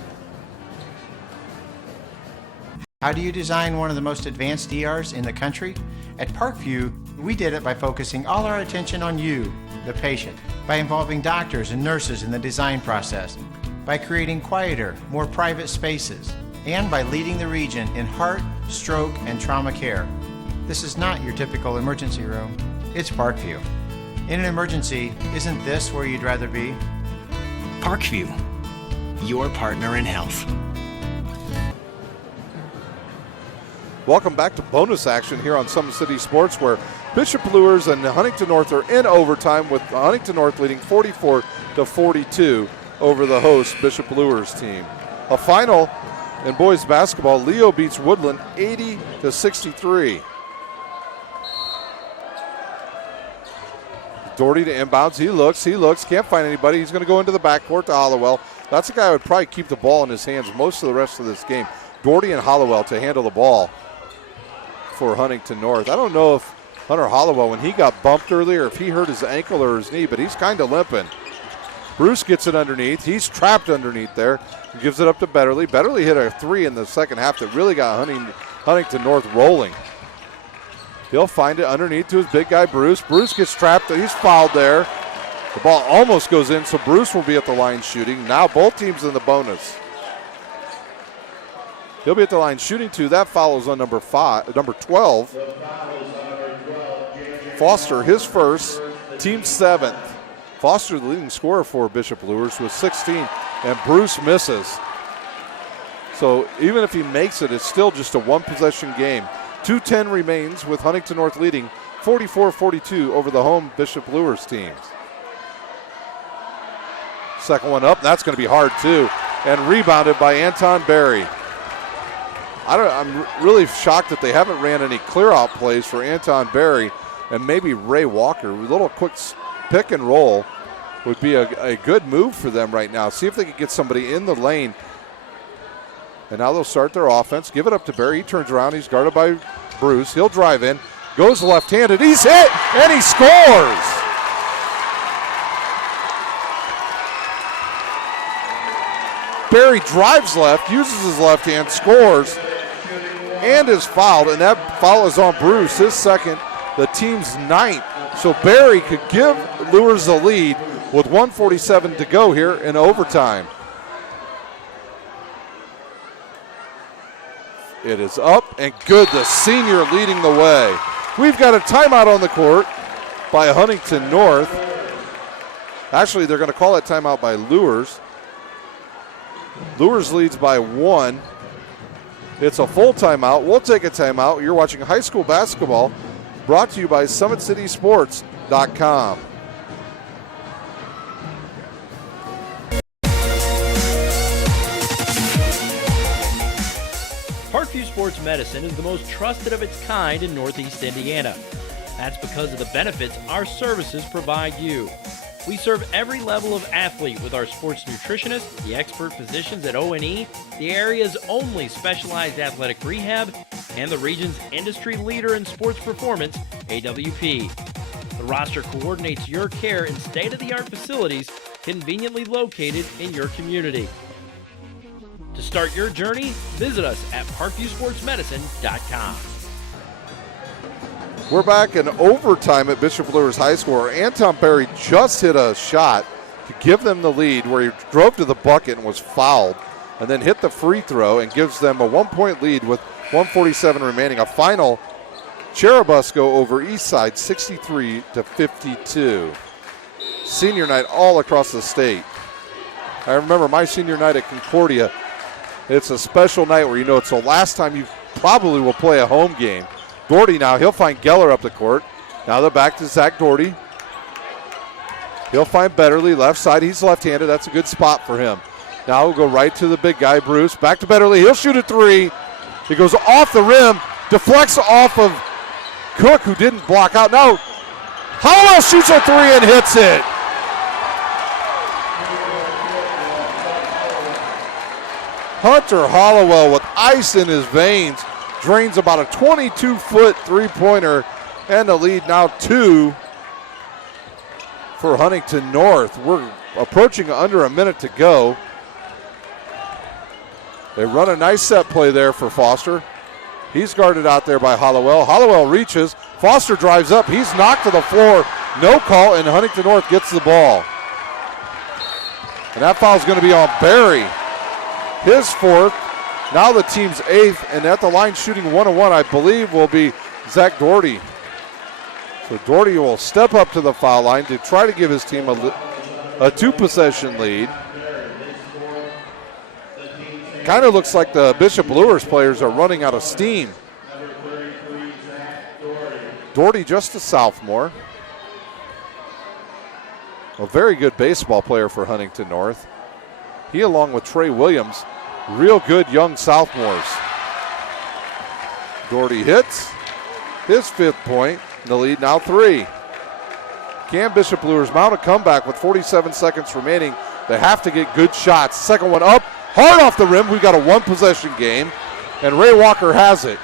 How do you design one of the most advanced ERs in the country? At Parkview, we did it by focusing all our attention on you, the patient, by involving doctors and nurses in the design process, by creating quieter, more private spaces, and by leading the region in heart, stroke, and trauma care. This is not your typical emergency room. It's Parkview. In an emergency, isn't this where you'd rather be? Parkview, your partner in health. Welcome back to bonus action here on Summit City Sports, where Bishop Luers and Huntington North are in overtime, with Huntington North leading 44-42 over the host Bishop Luers team. A final in boys basketball, Leo beats Woodland 80-63. Doherty to inbounds. He looks, can't find anybody. He's going to go into the backcourt to Hollowell. That's a guy who would probably keep the ball in his hands most of the rest of this game. Doherty and Hollowell to handle the ball for Huntington North. I don't know if Hunter Hollowell, when he got bumped earlier, if he hurt his ankle or his knee, but he's kind of limping. Bruce gets it underneath. He's trapped underneath there. He gives it up to Betterly. Betterly hit a three in the second half that really got Huntington North rolling. He'll find it underneath to his big guy, Bruce. Bruce gets trapped. He's fouled there. The ball almost goes in, so Bruce will be at the line shooting. Now both teams in the bonus. He'll be at the line shooting two. That follows on number 12. Foster, his first, team seventh. Foster, the leading scorer for Bishop Luers, with 16, and Bruce misses. So even if he makes it, it's still just a one-possession game. 2:10 remains, with Huntington North leading 44-42 over the home Bishop Luers teams. Second one up, that's going to be hard too, and rebounded by Anton Berry. I'm really shocked that they haven't ran any clear-out plays for Anton Berry and maybe Ray Walker. A little quick pick and roll would be a good move for them right now. See if they can get somebody in the lane. And now they'll start their offense. Give it up to Berry. He turns around. He's guarded by Bruce. He'll drive in. Goes left-handed. He's hit, and he scores. Berry drives left, uses his left hand, scores, and is fouled. And that foul is on Bruce, his second, the team's ninth. So Berry could give Luers the lead with 1:47 to go here in overtime. It is up and good. The senior leading the way. We've got a timeout on the court by Huntington North. Actually, they're going to call that timeout by Luers. Luers leads by 1. It's a full timeout. We'll take a timeout. You're watching high school basketball, brought to you by SummitCitySports.com. Parkview Sports Medicine is the most trusted of its kind in Northeast Indiana. That's because of the benefits our services provide you. We serve every level of athlete with our sports nutritionists, the expert physicians at O&E, the area's only specialized athletic rehab, and the region's industry leader in sports performance, AWP. The roster coordinates your care in state-of-the-art facilities conveniently located in your community. To start your journey, visit us at parkviewsportsmedicine.com. We're back in overtime at Bishop Luers High School, where Anton Berry just hit a shot to give them the lead, where he drove to the bucket and was fouled, and then hit the free throw and gives them a 1-point lead with 1:47 remaining. A final Cherubusco over Eastside 63-52. Senior night all across the state. I remember my senior night at Concordia. It's a special night where you know it's the last time you probably will play a home game. Doherty now, he'll find Geller up the court. Now they're back to Zach Doherty. He'll find Betterly, left side. He's left-handed. That's a good spot for him. Now we'll go right to the big guy, Bruce. Back to Betterly. He'll shoot a three. He goes off the rim, deflects off of Cook, who didn't block out. Now Hollowell shoots a three and hits it. Hunter Hollowell with ice in his veins drains about a 22-foot three-pointer, and the lead now 2 for Huntington North. We're approaching under a minute to go. They run a nice set play there for Foster. He's guarded out there by Hollowell. Hollowell reaches. Foster drives up. He's knocked to the floor. No call, and Huntington North gets the ball. And that foul is going to be on Barry. His fourth. Now the team's eighth, and at the line shooting 1-on-1, I believe, will be Zach Doherty. So Doherty will step up to the foul line to try to give his team a two-possession lead. Kind of looks like the Bishop Luers players are running out of steam. Doherty just a sophomore. A very good baseball player for Huntington North. He, along with Trey Williams, real good young sophomores. Doherty hits his fifth point. The lead now 3. Can Bishop Luers mount a comeback with 47 seconds remaining? They have to get good shots. Second one up, hard off the rim. We've got a one-possession game, and Ray Walker has it.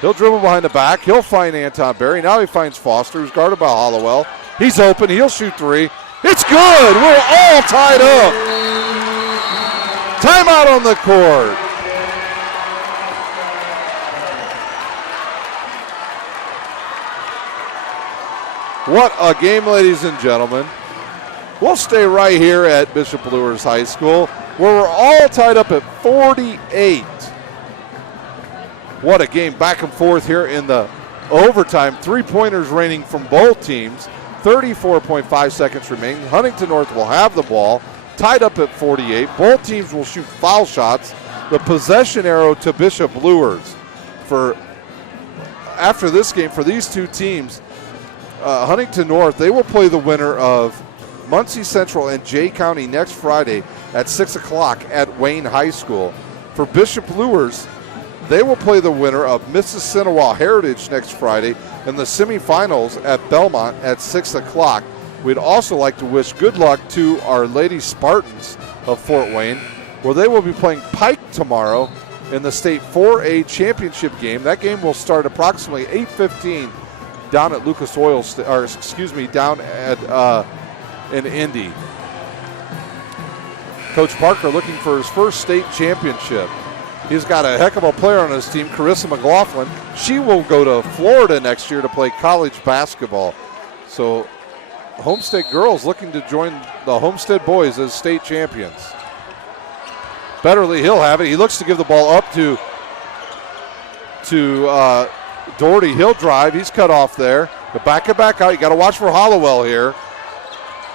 He'll dribble behind the back. He'll find Anton Berry. Now he finds Foster, who's guarded by Hollowell. He's open. He'll shoot 3. It's good. We're all tied up. Timeout on the court. What a game, ladies and gentlemen. We'll stay right here at Bishop Luers High School, where we're all tied up at 48. What a game, back and forth here in the overtime. 3-pointers raining from both teams. 34.5 seconds remaining. Huntington North will have the ball, tied up at 48. Both teams will shoot foul shots. The possession arrow to Bishop Luers. After this game, for these two teams, Huntington North, they will play the winner of Muncie Central and Jay County next Friday at 6 o'clock at Wayne High School. For Bishop Luers, they will play the winner of Mississinawa Heritage next Friday in the semifinals at Belmont at 6 o'clock. We'd also like to wish good luck to our Lady Spartans of Fort Wayne, where they will be playing Pike tomorrow in the state 4A championship game. That game will start approximately 8:15 down at Lucas Oil, down at in Indy. Coach Parker looking for his first state championship. He's got a heck of a player on his team, Carissa McLaughlin. She will go to Florida next year to play college basketball. So Homestead girls looking to join the Homestead boys as state champions. Betterly, he'll have it. He looks to give the ball up to Doherty. He'll drive. He's cut off there. But back out. You got to watch for Hollowell here.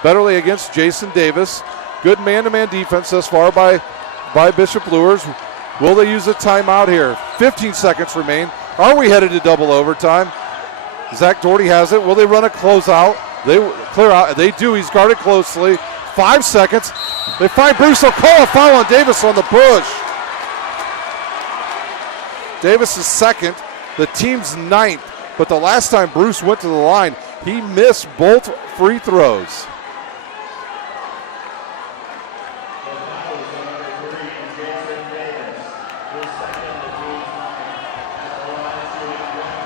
Betterly against Jason Davis. Good man-to-man defense thus far by Bishop Luers. Will they use a timeout here? 15 seconds remain. Are we headed to double overtime? Zach Doherty has it. Will they run a closeout? They clear out. They do. He's guarded closely. 5 seconds. They find Bruce. They'll call a foul on Davis on the push. Davis is second. The team's ninth. But the last time Bruce went to the line, he missed both free throws.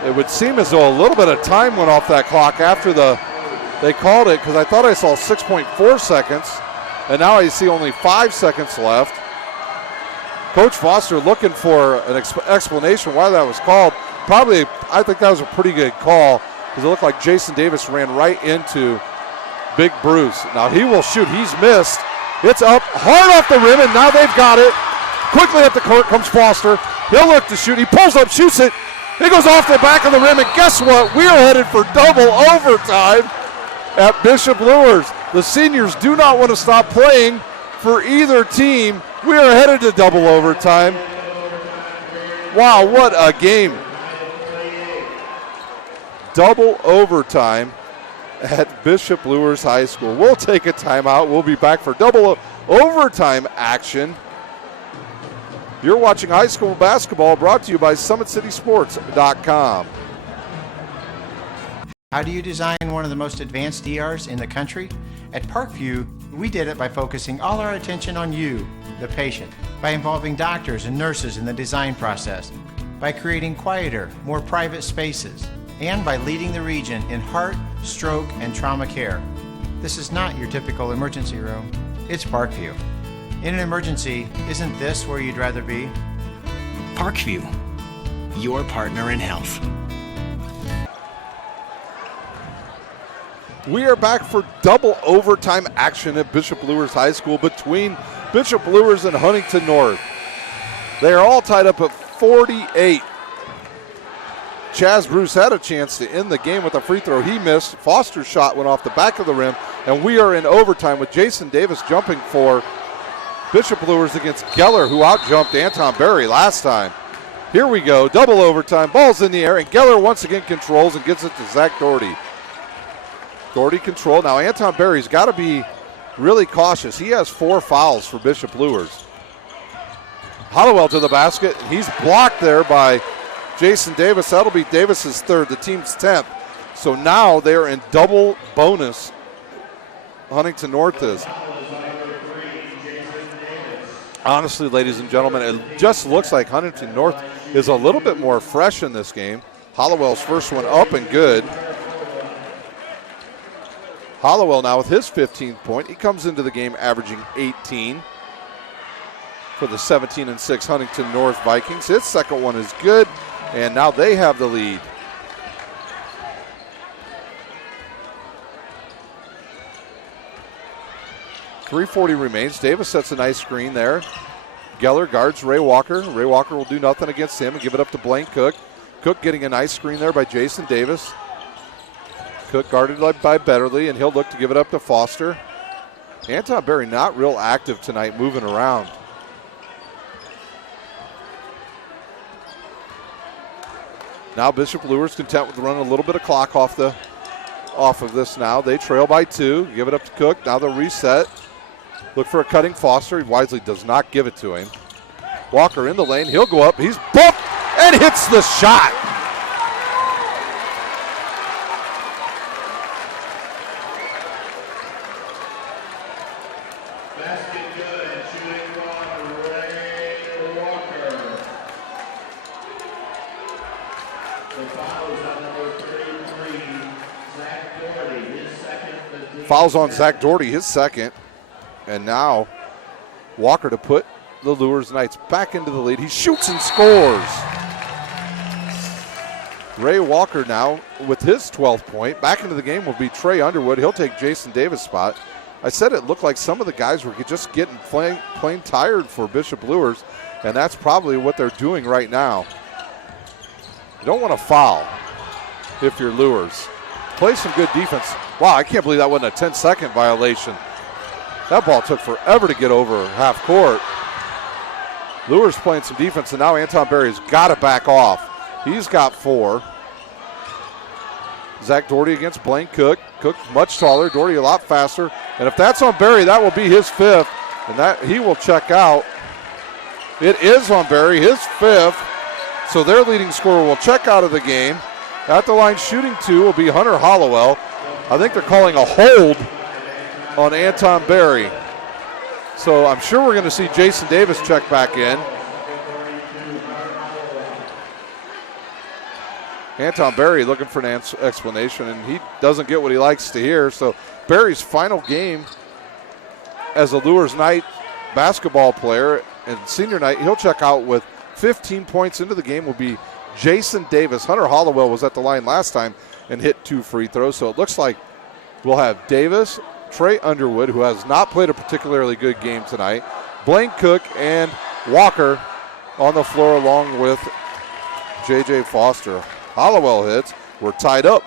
It would seem as though a little bit of time went off that clock after they called it, because I thought I saw 6.4 seconds, and now I see only 5 seconds left. Coach Foster looking for an explanation why that was called. Probably, I think that was a pretty good call, because it looked like Jason Davis ran right into Big Bruce. Now he will shoot. He's missed. It's up hard off the rim, and now they've got it. Quickly up the court comes Foster. He'll look to shoot. He pulls up, shoots it. It goes off the back of the rim, and guess what? We are headed for double overtime at Bishop Luers. The seniors do not want to stop playing for either team. We are headed to double overtime. Wow, what a game. Double overtime at Bishop Luers High School. We'll take a timeout. We'll be back for double overtime action. You're watching high school basketball, brought to you by SummitCitySports.com. How do you design one of the most advanced ERs in the country? At Parkview, we did it by focusing all our attention on you, the patient, by involving doctors and nurses in the design process, by creating quieter, more private spaces, and by leading the region in heart, stroke, and trauma care. This is not your typical emergency room. It's Parkview. In an emergency, isn't this where you'd rather be? Parkview, your partner in health. We are back for double overtime action at Bishop Luers High School between Bishop Luers and Huntington North. They are all tied up at 48. Chaz Bruce had a chance to end the game with a free throw. He missed. Foster's shot went off the back of the rim, and we are in overtime with Jason Davis jumping for Bishop Luers against Geller, who outjumped Anton Berry last time. Here we go, double overtime. Ball's in the air, and Geller once again controls and gets it to Zach Doherty. Doherty control. Now Anton Berry's got to be really cautious. He has 4 fouls for Bishop Luers. Hollowell to the basket. He's blocked there by Jason Davis. That'll be Davis's 3rd, the team's 10th. So now they're in double bonus. Huntington North is. Honestly, ladies and gentlemen, it just looks like Huntington North is a little bit more fresh in this game. Hollowell's first one up and good. Hollowell now with his 15th point. He comes into the game averaging 18 for the 17-6 Huntington North Vikings. His second one is good, and now they have the lead. .340 remains. Davis sets a nice screen there. Geller guards Ray Walker. Ray Walker will do nothing against him and give it up to Blaine Cook. Cook getting a nice screen there by Jason Davis. Cook guarded by Betterly, and he'll look to give it up to Foster. Anton Berry not real active tonight, moving around. Now Bishop Luers content with running a little bit of clock off of this now. They trail by 2. Give it up to Cook. Now they'll reset. Look for a cutting Foster. He wisely does not give it to him. Walker in the lane. He'll go up. He's bumped and hits the shot. Basket good, shooting one, Ray Walker. The foul is on number 33, Zach Doherty, his second. Fouls on Zach Doherty, his second. And now Walker to put the Luers Knights back into the lead. He shoots and scores. Ray Walker now with his 12th point. Back into the game will be Trey Underwood. He'll take Jason Davis' spot. I said it looked like some of the guys were just getting plain tired for Bishop Luers, and that's probably what they're doing right now. You don't want to foul if you're Luers. Play some good defense. Wow, I can't believe that wasn't a 10-second violation. That ball took forever to get over half court. Luers playing some defense, and now Anton Berry's got to back off. He's got 4. Zach Doherty against Blaine Cook. Cook much taller, Doherty a lot faster. And if that's on Berry, that will be his 5th, and that he will check out. It is on Berry, his 5th. So their leading scorer will check out of the game. At the line shooting 2 will be Hunter Hollowell. I think they're calling a hold on Anton Berry. So I'm sure we're going to see Jason Davis check back in. Anton Berry looking for an explanation, and he doesn't get what he likes to hear. So Berry's final game as a Luers Knight basketball player and senior night, he'll check out with 15 points into the game will be Jason Davis. Hunter Hollowell was at the line last time and hit 2 free throws. So it looks like we'll have Davis, Trey Underwood, who has not played a particularly good game tonight, Blaine Cook, and Walker on the floor along with J.J. Foster. Hollowell hits. We're tied up.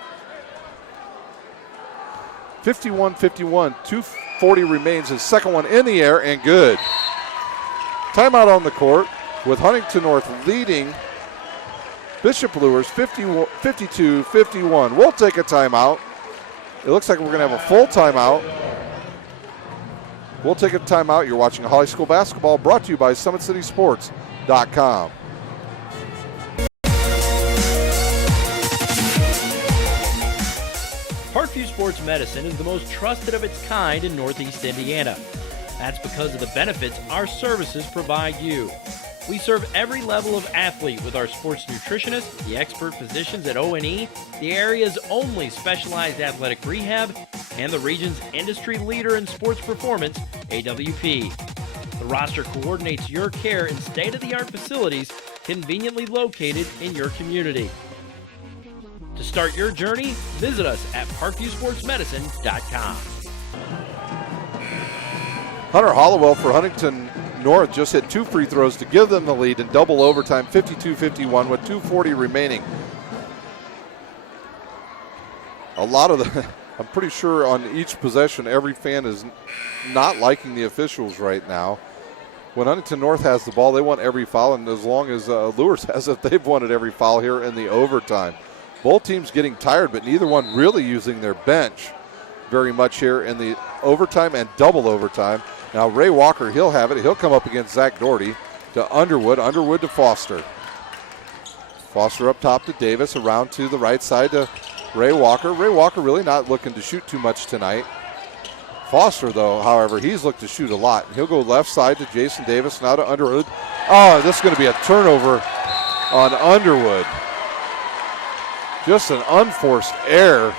51-51, 2:40 remains. His second one in the air and good. Timeout on the court with Huntington North leading Bishop Luers 52-51. We'll take a timeout. It looks like we're going to have a full timeout. We'll take a timeout. You're watching high school basketball brought to you by SummitCitySports.com. Parkview Sports Medicine is the most trusted of its kind in Northeast Indiana. That's because of the benefits our services provide you. We serve every level of athlete with our sports nutritionists, the expert physicians at O&E, the area's only specialized athletic rehab, and the region's industry leader in sports performance, AWP. The roster coordinates your care in state-of-the-art facilities conveniently located in your community. To start your journey, visit us at parkviewsportsmedicine.com. Hunter Hollowell for Huntington North just hit 2 free throws to give them the lead in double overtime, 52-51 with 2:40 remaining. A lot of the, I'm pretty sure on each possession, every fan is not liking the officials right now. When Huntington North has the ball, they want every foul, and as long as Luers has it, they've wanted every foul here in the overtime. Both teams getting tired, but neither one really using their bench very much here in the overtime and double overtime. Now Ray Walker, he'll have it. He'll come up against Zach Doherty to Underwood. Underwood to Foster. Foster up top to Davis, around to the right side to Ray Walker. Ray Walker really not looking to shoot too much tonight. Foster, though, however, he's looked to shoot a lot. He'll go left side to Jason Davis, now to Underwood. Oh, this is going to be a turnover on Underwood. Just an unforced error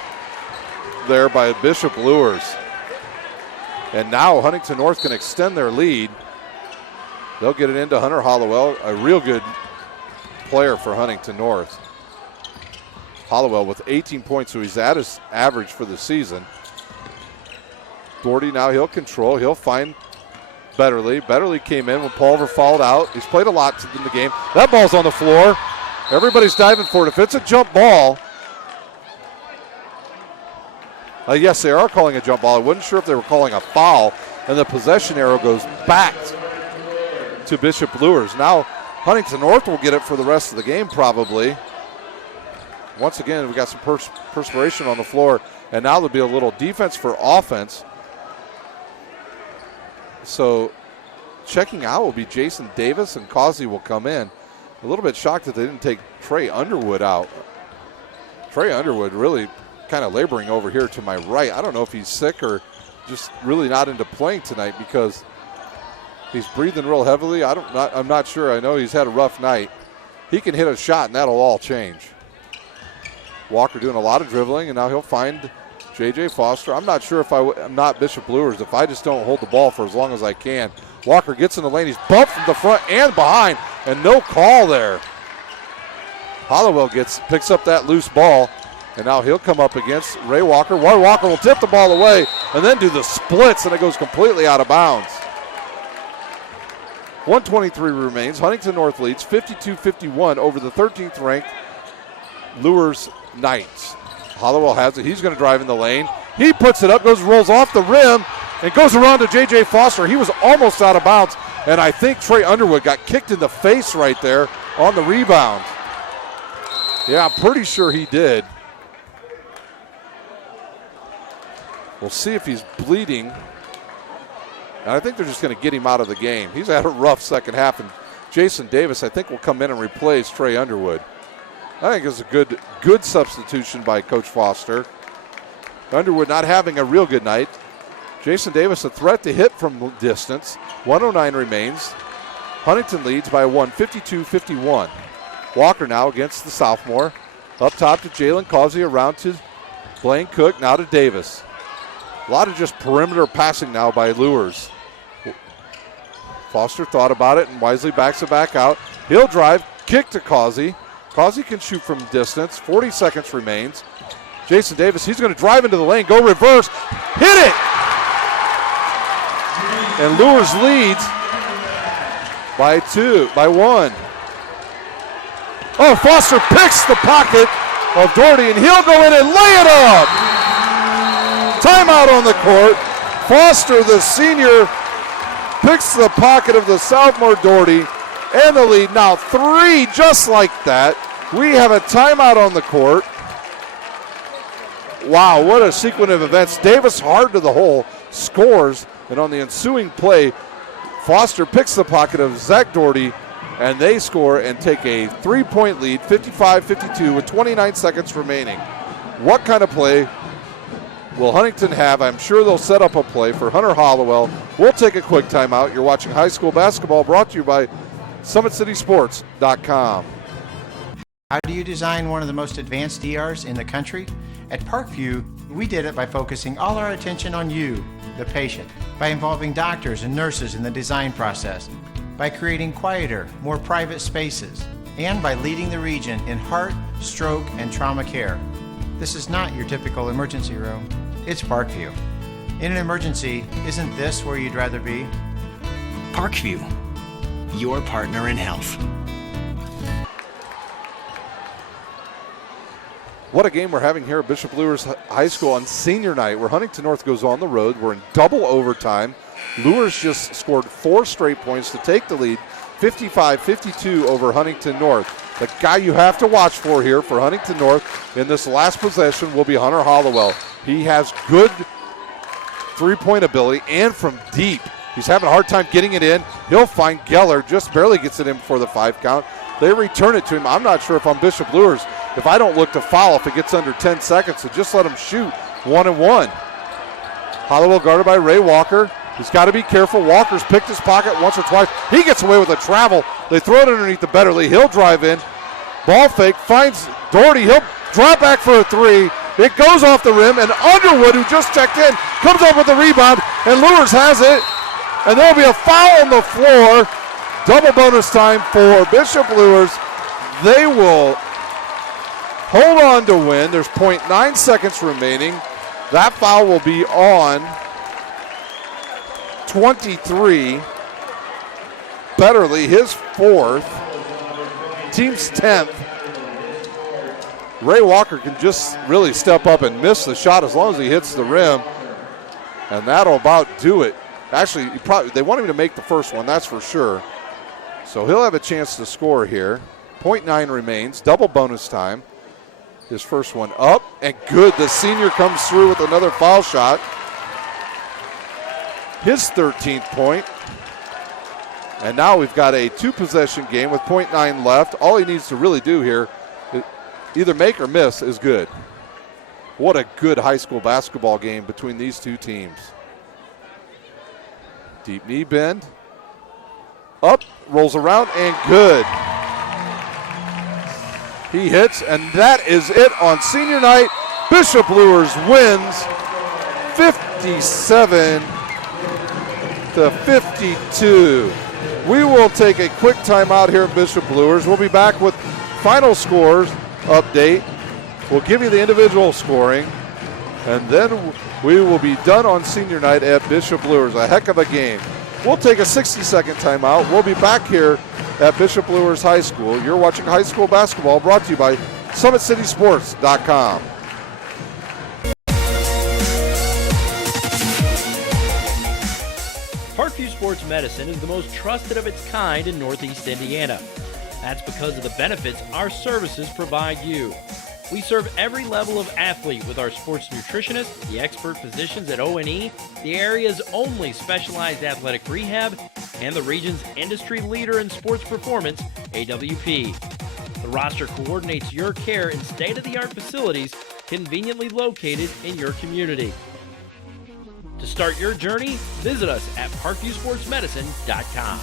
there by Bishop Luers. And now Huntington North can extend their lead. They'll get it into Hunter Hollowell, a real good player for Huntington North. Hollowell with 18 points, so he's at his average for the season. Doherty now, he'll control. He'll find Betterly. Betterly came in when Pulver fouled out. He's played a lot in the game. That ball's on the floor. Everybody's diving for it. If it's a jump ball, yes, they are calling a jump ball. I wasn't sure if they were calling a foul, and the possession arrow goes back to Bishop Luers. Now Huntington North will get it for the rest of the game probably. Once again, we got some perspiration on the floor, and now there'll be a little defense for offense. So checking out will be Jason Davis, and Causey will come in. A little bit shocked that they didn't take Trey Underwood out. Trey Underwood really kind of laboring over here to my right. I don't know if he's sick or just really not into playing tonight because he's breathing real heavily. I'm not sure. I know he's had a rough night. He can hit a shot, and that'll all change. Walker doing a lot of dribbling, and now he'll find J.J. Foster. I'm not sure if I'm not Bishop Luers, if I just don't hold the ball for as long as I can. Walker gets in the lane. He's bumped from the front and behind, and no call there. Hollowell picks up that loose ball, and now he'll come up against Ray Walker. Ray Walker will tip the ball away and then do the splits, and it goes completely out of bounds. 1:23 remains. Huntington North leads 52-51 over the 13th ranked Luers Knights. Hollowell has it. He's going to drive in the lane. He puts it up, rolls off the rim, and goes around to J.J. Foster. He was almost out of bounds, and I think Trey Underwood got kicked in the face right there on the rebound. Yeah, I'm pretty sure he did. We'll see if he's bleeding. And I think they're just going to get him out of the game. He's had a rough second half, and Jason Davis, I think, will come in and replace Trey Underwood. I think it's a good substitution by Coach Foster. Underwood not having a real good night. Jason Davis a threat to hit from distance. 1:09 remains. Huntington leads by 52-51. Walker now against the sophomore. Up top to Jalen Causey, around to Blaine Cook, now to Davis. A lot of just perimeter passing now by Luers. Foster thought about it and wisely backs it back out. He'll drive, kick to Causey. Causey can shoot from distance. 40 seconds remains. Jason Davis, he's going to drive into the lane, go reverse, hit it! And Luers leads by one. Oh, Foster picks the pocket of Doherty, and he'll go in and lay it up! Timeout on the court. Foster, the senior, picks the pocket of the sophomore Doherty, and the lead now 3, just like that. We have a timeout on the court. Wow, what a sequence of events. Davis hard to the hole, scores, and on the ensuing play, Foster picks the pocket of Zach Doherty, and they score and take a 3-point lead, 55-52, with 29 seconds remaining. What kind of play will Huntington have? I'm sure they'll set up a play for Hunter Hollowell. We'll take a quick timeout. You're watching high school basketball, brought to you by SummitCitySports.com. How do you design one of the most advanced ERs in the country? At Parkview, we did it by focusing all our attention on you, the patient, by involving doctors and nurses in the design process, by creating quieter, more private spaces, and by leading the region in heart, stroke, and trauma care. This is not your typical emergency room. It's Parkview. In an emergency, isn't this where you'd rather be? Parkview, your partner in health. What a game we're having here at Bishop Luers High School on senior night, where Huntington North goes on the road. We're in double overtime. Luers just scored 4 straight points to take the lead, 55-52 over Huntington North. The guy you have to watch for here for Huntington North in this last possession will be Hunter Hollowell. He has good three-point ability and from deep. He's having a hard time getting it in. He'll find Geller, just barely gets it in before the 5 count. They return it to him. I'm not sure if I'm Bishop Luers, if I don't look to foul if it gets under 10 seconds, so just let him shoot 1-and-1. Hollowell guarded by Ray Walker. He's got to be careful. Walker's picked his pocket once or twice. He gets away with a travel. They throw it underneath the Betterly. He'll drive in. Ball fake, finds Doherty. He'll drop back for a 3. It goes off the rim, and Underwood, who just checked in, comes up with the rebound, and Luers has it. And there'll be a foul on the floor. Double bonus time for Bishop Luers. They will hold on to win. There's 0.9 seconds remaining. That foul will be on 23. Betterly, his 4th. Team's 10th. Ray Walker can just really step up and miss the shot as long as he hits the rim. And that'll about do it. Actually, they want him to make the first one, that's for sure. So he'll have a chance to score here. 0.9 remains, double bonus time. His first one up, and good. The senior comes through with another foul shot. His 13th point. And now we've got a 2-possession game with 0.9 left. All he needs to really do here, either make or miss, is good. What a good high school basketball game between these two teams. Deep knee bend. Up, rolls around, and good. He hits, and that is it on senior night. Bishop Luers wins 57-52. We will take a quick timeout here at Bishop Luers. We'll be back with final scores update. We'll give you the individual scoring, and then we will be done on senior night at Bishop Luers. A heck of a game. We'll take a 60-second timeout. We'll be back here at Bishop Luers High School. You're watching high school basketball, brought to you by SummitCitySports.com. Parkview Sports Medicine is the most trusted of its kind in Northeast Indiana. That's because of the benefits our services provide you. We serve every level of athlete with our sports nutritionists, the expert physicians at O&E, the area's only specialized athletic rehab, and the region's industry leader in sports performance, AWP. The roster coordinates your care in state-of-the-art facilities conveniently located in your community. To start your journey, visit us at parkviewsportsmedicine.com.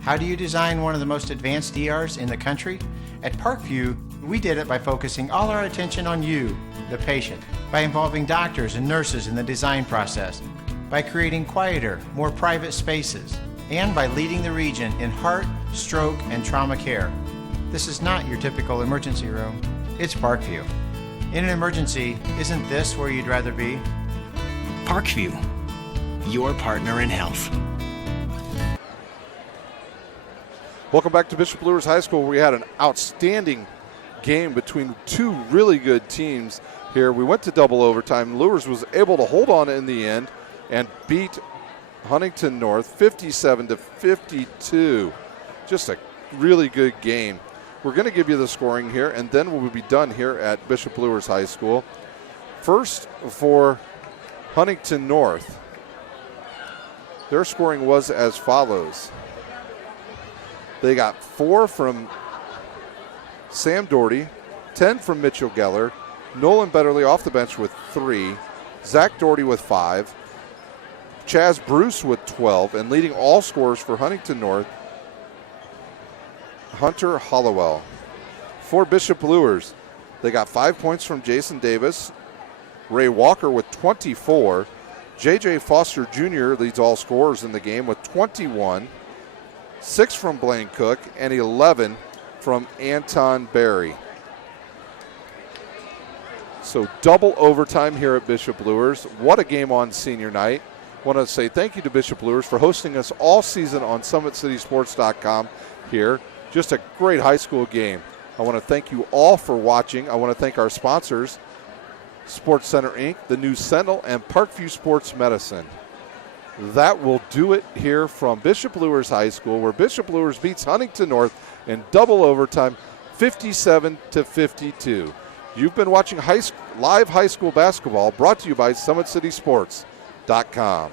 How do you design one of the most advanced ERs in the country? At Parkview, we did it by focusing all our attention on you, the patient, by involving doctors and nurses in the design process, by creating quieter, more private spaces, and by leading the region in heart, stroke, and trauma care. This is not your typical emergency room. It's Parkview. In an emergency, isn't this where you'd rather be? Parkview, your partner in health. Welcome back to Bishop Luers High School. We had an outstanding game between two really good teams here. We went to double overtime. Luers was able to hold on in the end and beat Huntington North 57-52. Just a really good game. We're going to give you the scoring here, and then we'll be done here at Bishop Luers High School. First, for Huntington North, their scoring was as follows. They got 4 from Sam Doherty, 10 from Mitchell Geller, Nolan Betterly off the bench with 3, Zach Doherty with 5, Chaz Bruce with 12, and leading all scorers for Huntington North, Hunter Hollowell. For Bishop Luers, they got 5 points from Jason Davis, Ray Walker with 24, J.J. Foster Jr. leads all scorers in the game with 21, 6 from Blaine Cook, and 11 from Anton Berry. So double overtime here at Bishop Luers. What a game on senior night. Want to say thank you to Bishop Luers for hosting us all season on SummitCitySports.com here. Just a great high school game. I want to thank you all for watching. I want to thank our sponsors, Sports Center Inc., the News Sentinel, and Parkview Sports Medicine. That will do it here from Bishop Luers High School, where Bishop Luers beats Huntington North in double overtime, 57-52. You've been watching live high school basketball brought to you by SummitCitySports.com.